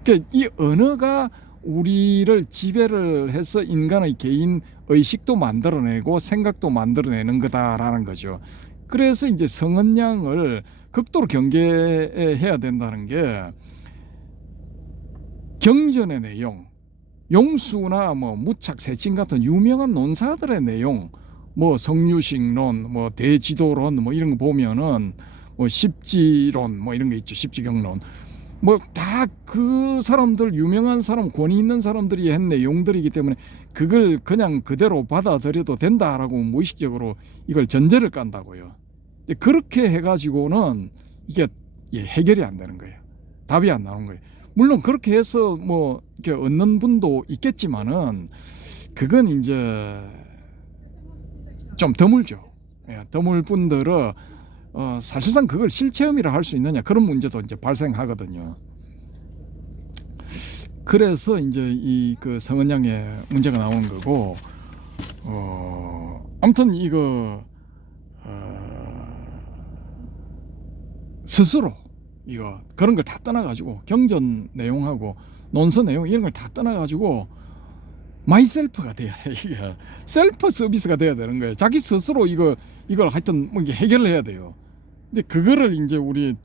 그러니까 이 언어가 우리를 지배를 해서 인간의 개인 의식도 만들어내고 생각도 만들어내는 거다라는 거죠. 그래서 이제 성은양을 극도로 경계해야 된다는 게 경전의 내용, 용수나 뭐 무착, 세칭 같은 유명한 논사들의 내용, 뭐 성유식론, 뭐 대지도론, 뭐 이런 거 보면은 뭐 십지론, 뭐 이런 거 있죠. 십지경론. 뭐 다 그 사람들 유명한 사람, 권위 있는 사람들이 한 내용들이기 때문에 그걸 그냥 그대로 받아들여도 된다라고 무의식적으로 이걸 전제를 깐다고요. 그렇게 해가지고는 이게 해결이 안 되는 거예요. 답이 안 나오는 거예요. 물론 그렇게 해서 뭐 이렇게 얻는 분도 있겠지만은 그건 이제 좀 드물죠. 드물 분들은 사실상 그걸 실체험이라 할 수 있느냐 그런 문제도 이제 발생하거든요. 그래서 이제 이 그 성은양의 문제가 나오는 거고, 아무튼 이거 스스로 이거 그런 걸 다 떠나가지고 경전 내용하고 논서 내용 이런 걸 다 떠나가지고 마이셀프가 돼야 돼. 이게 셀프 서비스가 돼야 되는 거예요. 자기 스스로 이걸 하여튼 뭐 이게 해결을 해야 돼요. 근데 그거를 이제 우리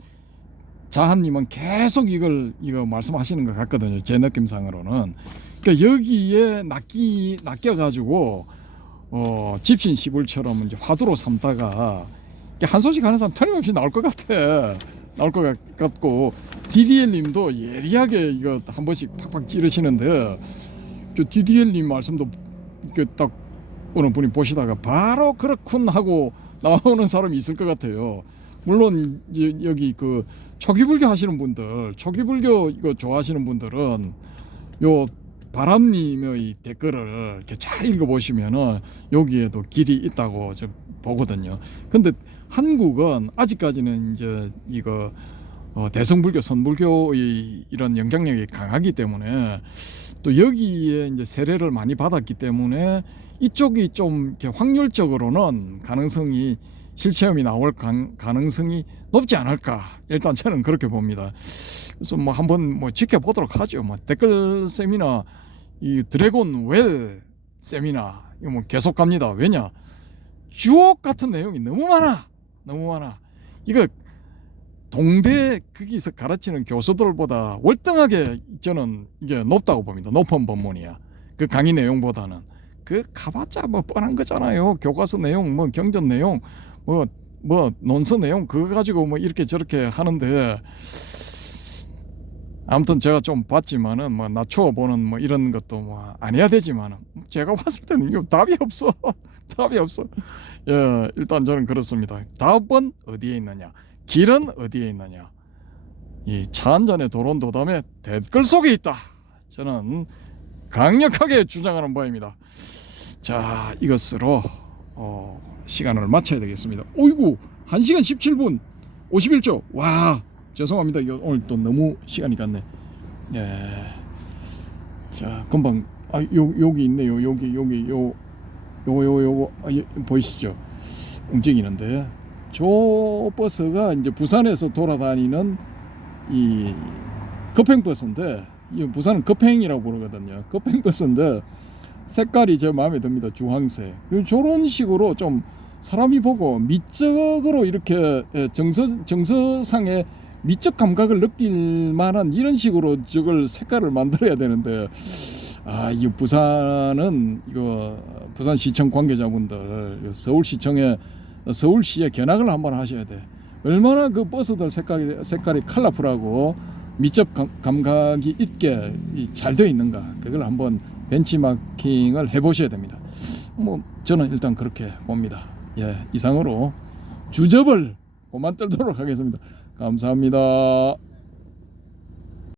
자한님은 계속 이거 말씀하시는 것 같거든요. 제 느낌상으로는. 그러니까 여기에 낚여가지고 집신 시불처럼 이제 화두로 삼다가 한 소식 하는 사람 틀림없이 나올 것 같아. 나올 것 같고 DDL님도 예리하게 이거 한 번씩 팍팍 찌르시는데 저 DDL님 말씀도 이렇게 딱 어느 분이 보시다가 바로 그렇군 하고 나오는 사람이 있을 것 같아요. 물론 이제 여기 그 초기불교 하시는 분들, 초기불교 이거 좋아하시는 분들은 요 바람님의 댓글을 이렇게 잘 읽어보시면은 여기에도 길이 있다고 좀 보거든요. 근데 한국은 아직까지는 이제 이거 대성불교, 선불교의 이런 영향력이 강하기 때문에 또 여기에 이제 세례를 많이 받았기 때문에 이쪽이 좀 이렇게 확률적으로는 가능성이 실체험이 나올 가능성이 높지 않을까. 일단 저는 그렇게 봅니다. 그래서 뭐 한번 뭐 지켜보도록 하죠. 뭐 댓글 세미나, 이 드래곤 웰 세미나 이거 뭐 계속 갑니다. 왜냐? 주옥 같은 내용이 너무 많아. 이거 동대 거기서 가르치는 교수들보다 월등하게 저는 이게 높다고 봅니다. 높은 법문이야. 그 강의 내용보다는. 그 가봤자 뭐 뻔한 거잖아요. 교과서 내용, 뭐 경전 내용, 뭐 논서 내용 그거 가지고 뭐 이렇게 저렇게 하는데 아무튼 제가 좀 봤지만은 뭐 낮추어 보는 뭐 이런 것도 뭐 안 해야 되지만은 제가 봤을 때는 이거 답이 없어. 답이 없어. 예, 일단 저는 그렇습니다. 답은 어디에 있느냐? 길은 어디에 있느냐? 이 차 한 잔의 도론도담의 댓글 속에 있다. 저는 강력하게 주장하는 바입니다. 자, 이것으로 시간을 마쳐야 되겠습니다. 오이구 1시간 17분 51초. 와, 죄송합니다. 이거 오늘 또 너무 시간이 갔네. 예. 자, 금방 여기 있네요. 요거 보이시죠? 움직이는데 저 버스가 이제 부산에서 돌아다니는 이 급행버스인데 이 부산은 급행이라고 부르거든요. 급행버스인데 색깔이 제 마음에 듭니다. 주황색. 저런 식으로 좀 사람이 보고 미적으로 이렇게 정서상의 미적 감각을 느낄 만한 이런 식으로 저걸 색깔을 만들어야 되는데 이 부산은 이거 부산시청 관계자분들 서울시에 견학을 한번 하셔야 돼. 얼마나 그 버스들 색깔이 컬러풀하고 미적 감각이 있게 잘 되어 있는가 그걸 한번 벤치마킹을 해보셔야 됩니다. 뭐 저는 일단 그렇게 봅니다. 예, 이상으로 주접을 그만 떨도록 하겠습니다. 감사합니다.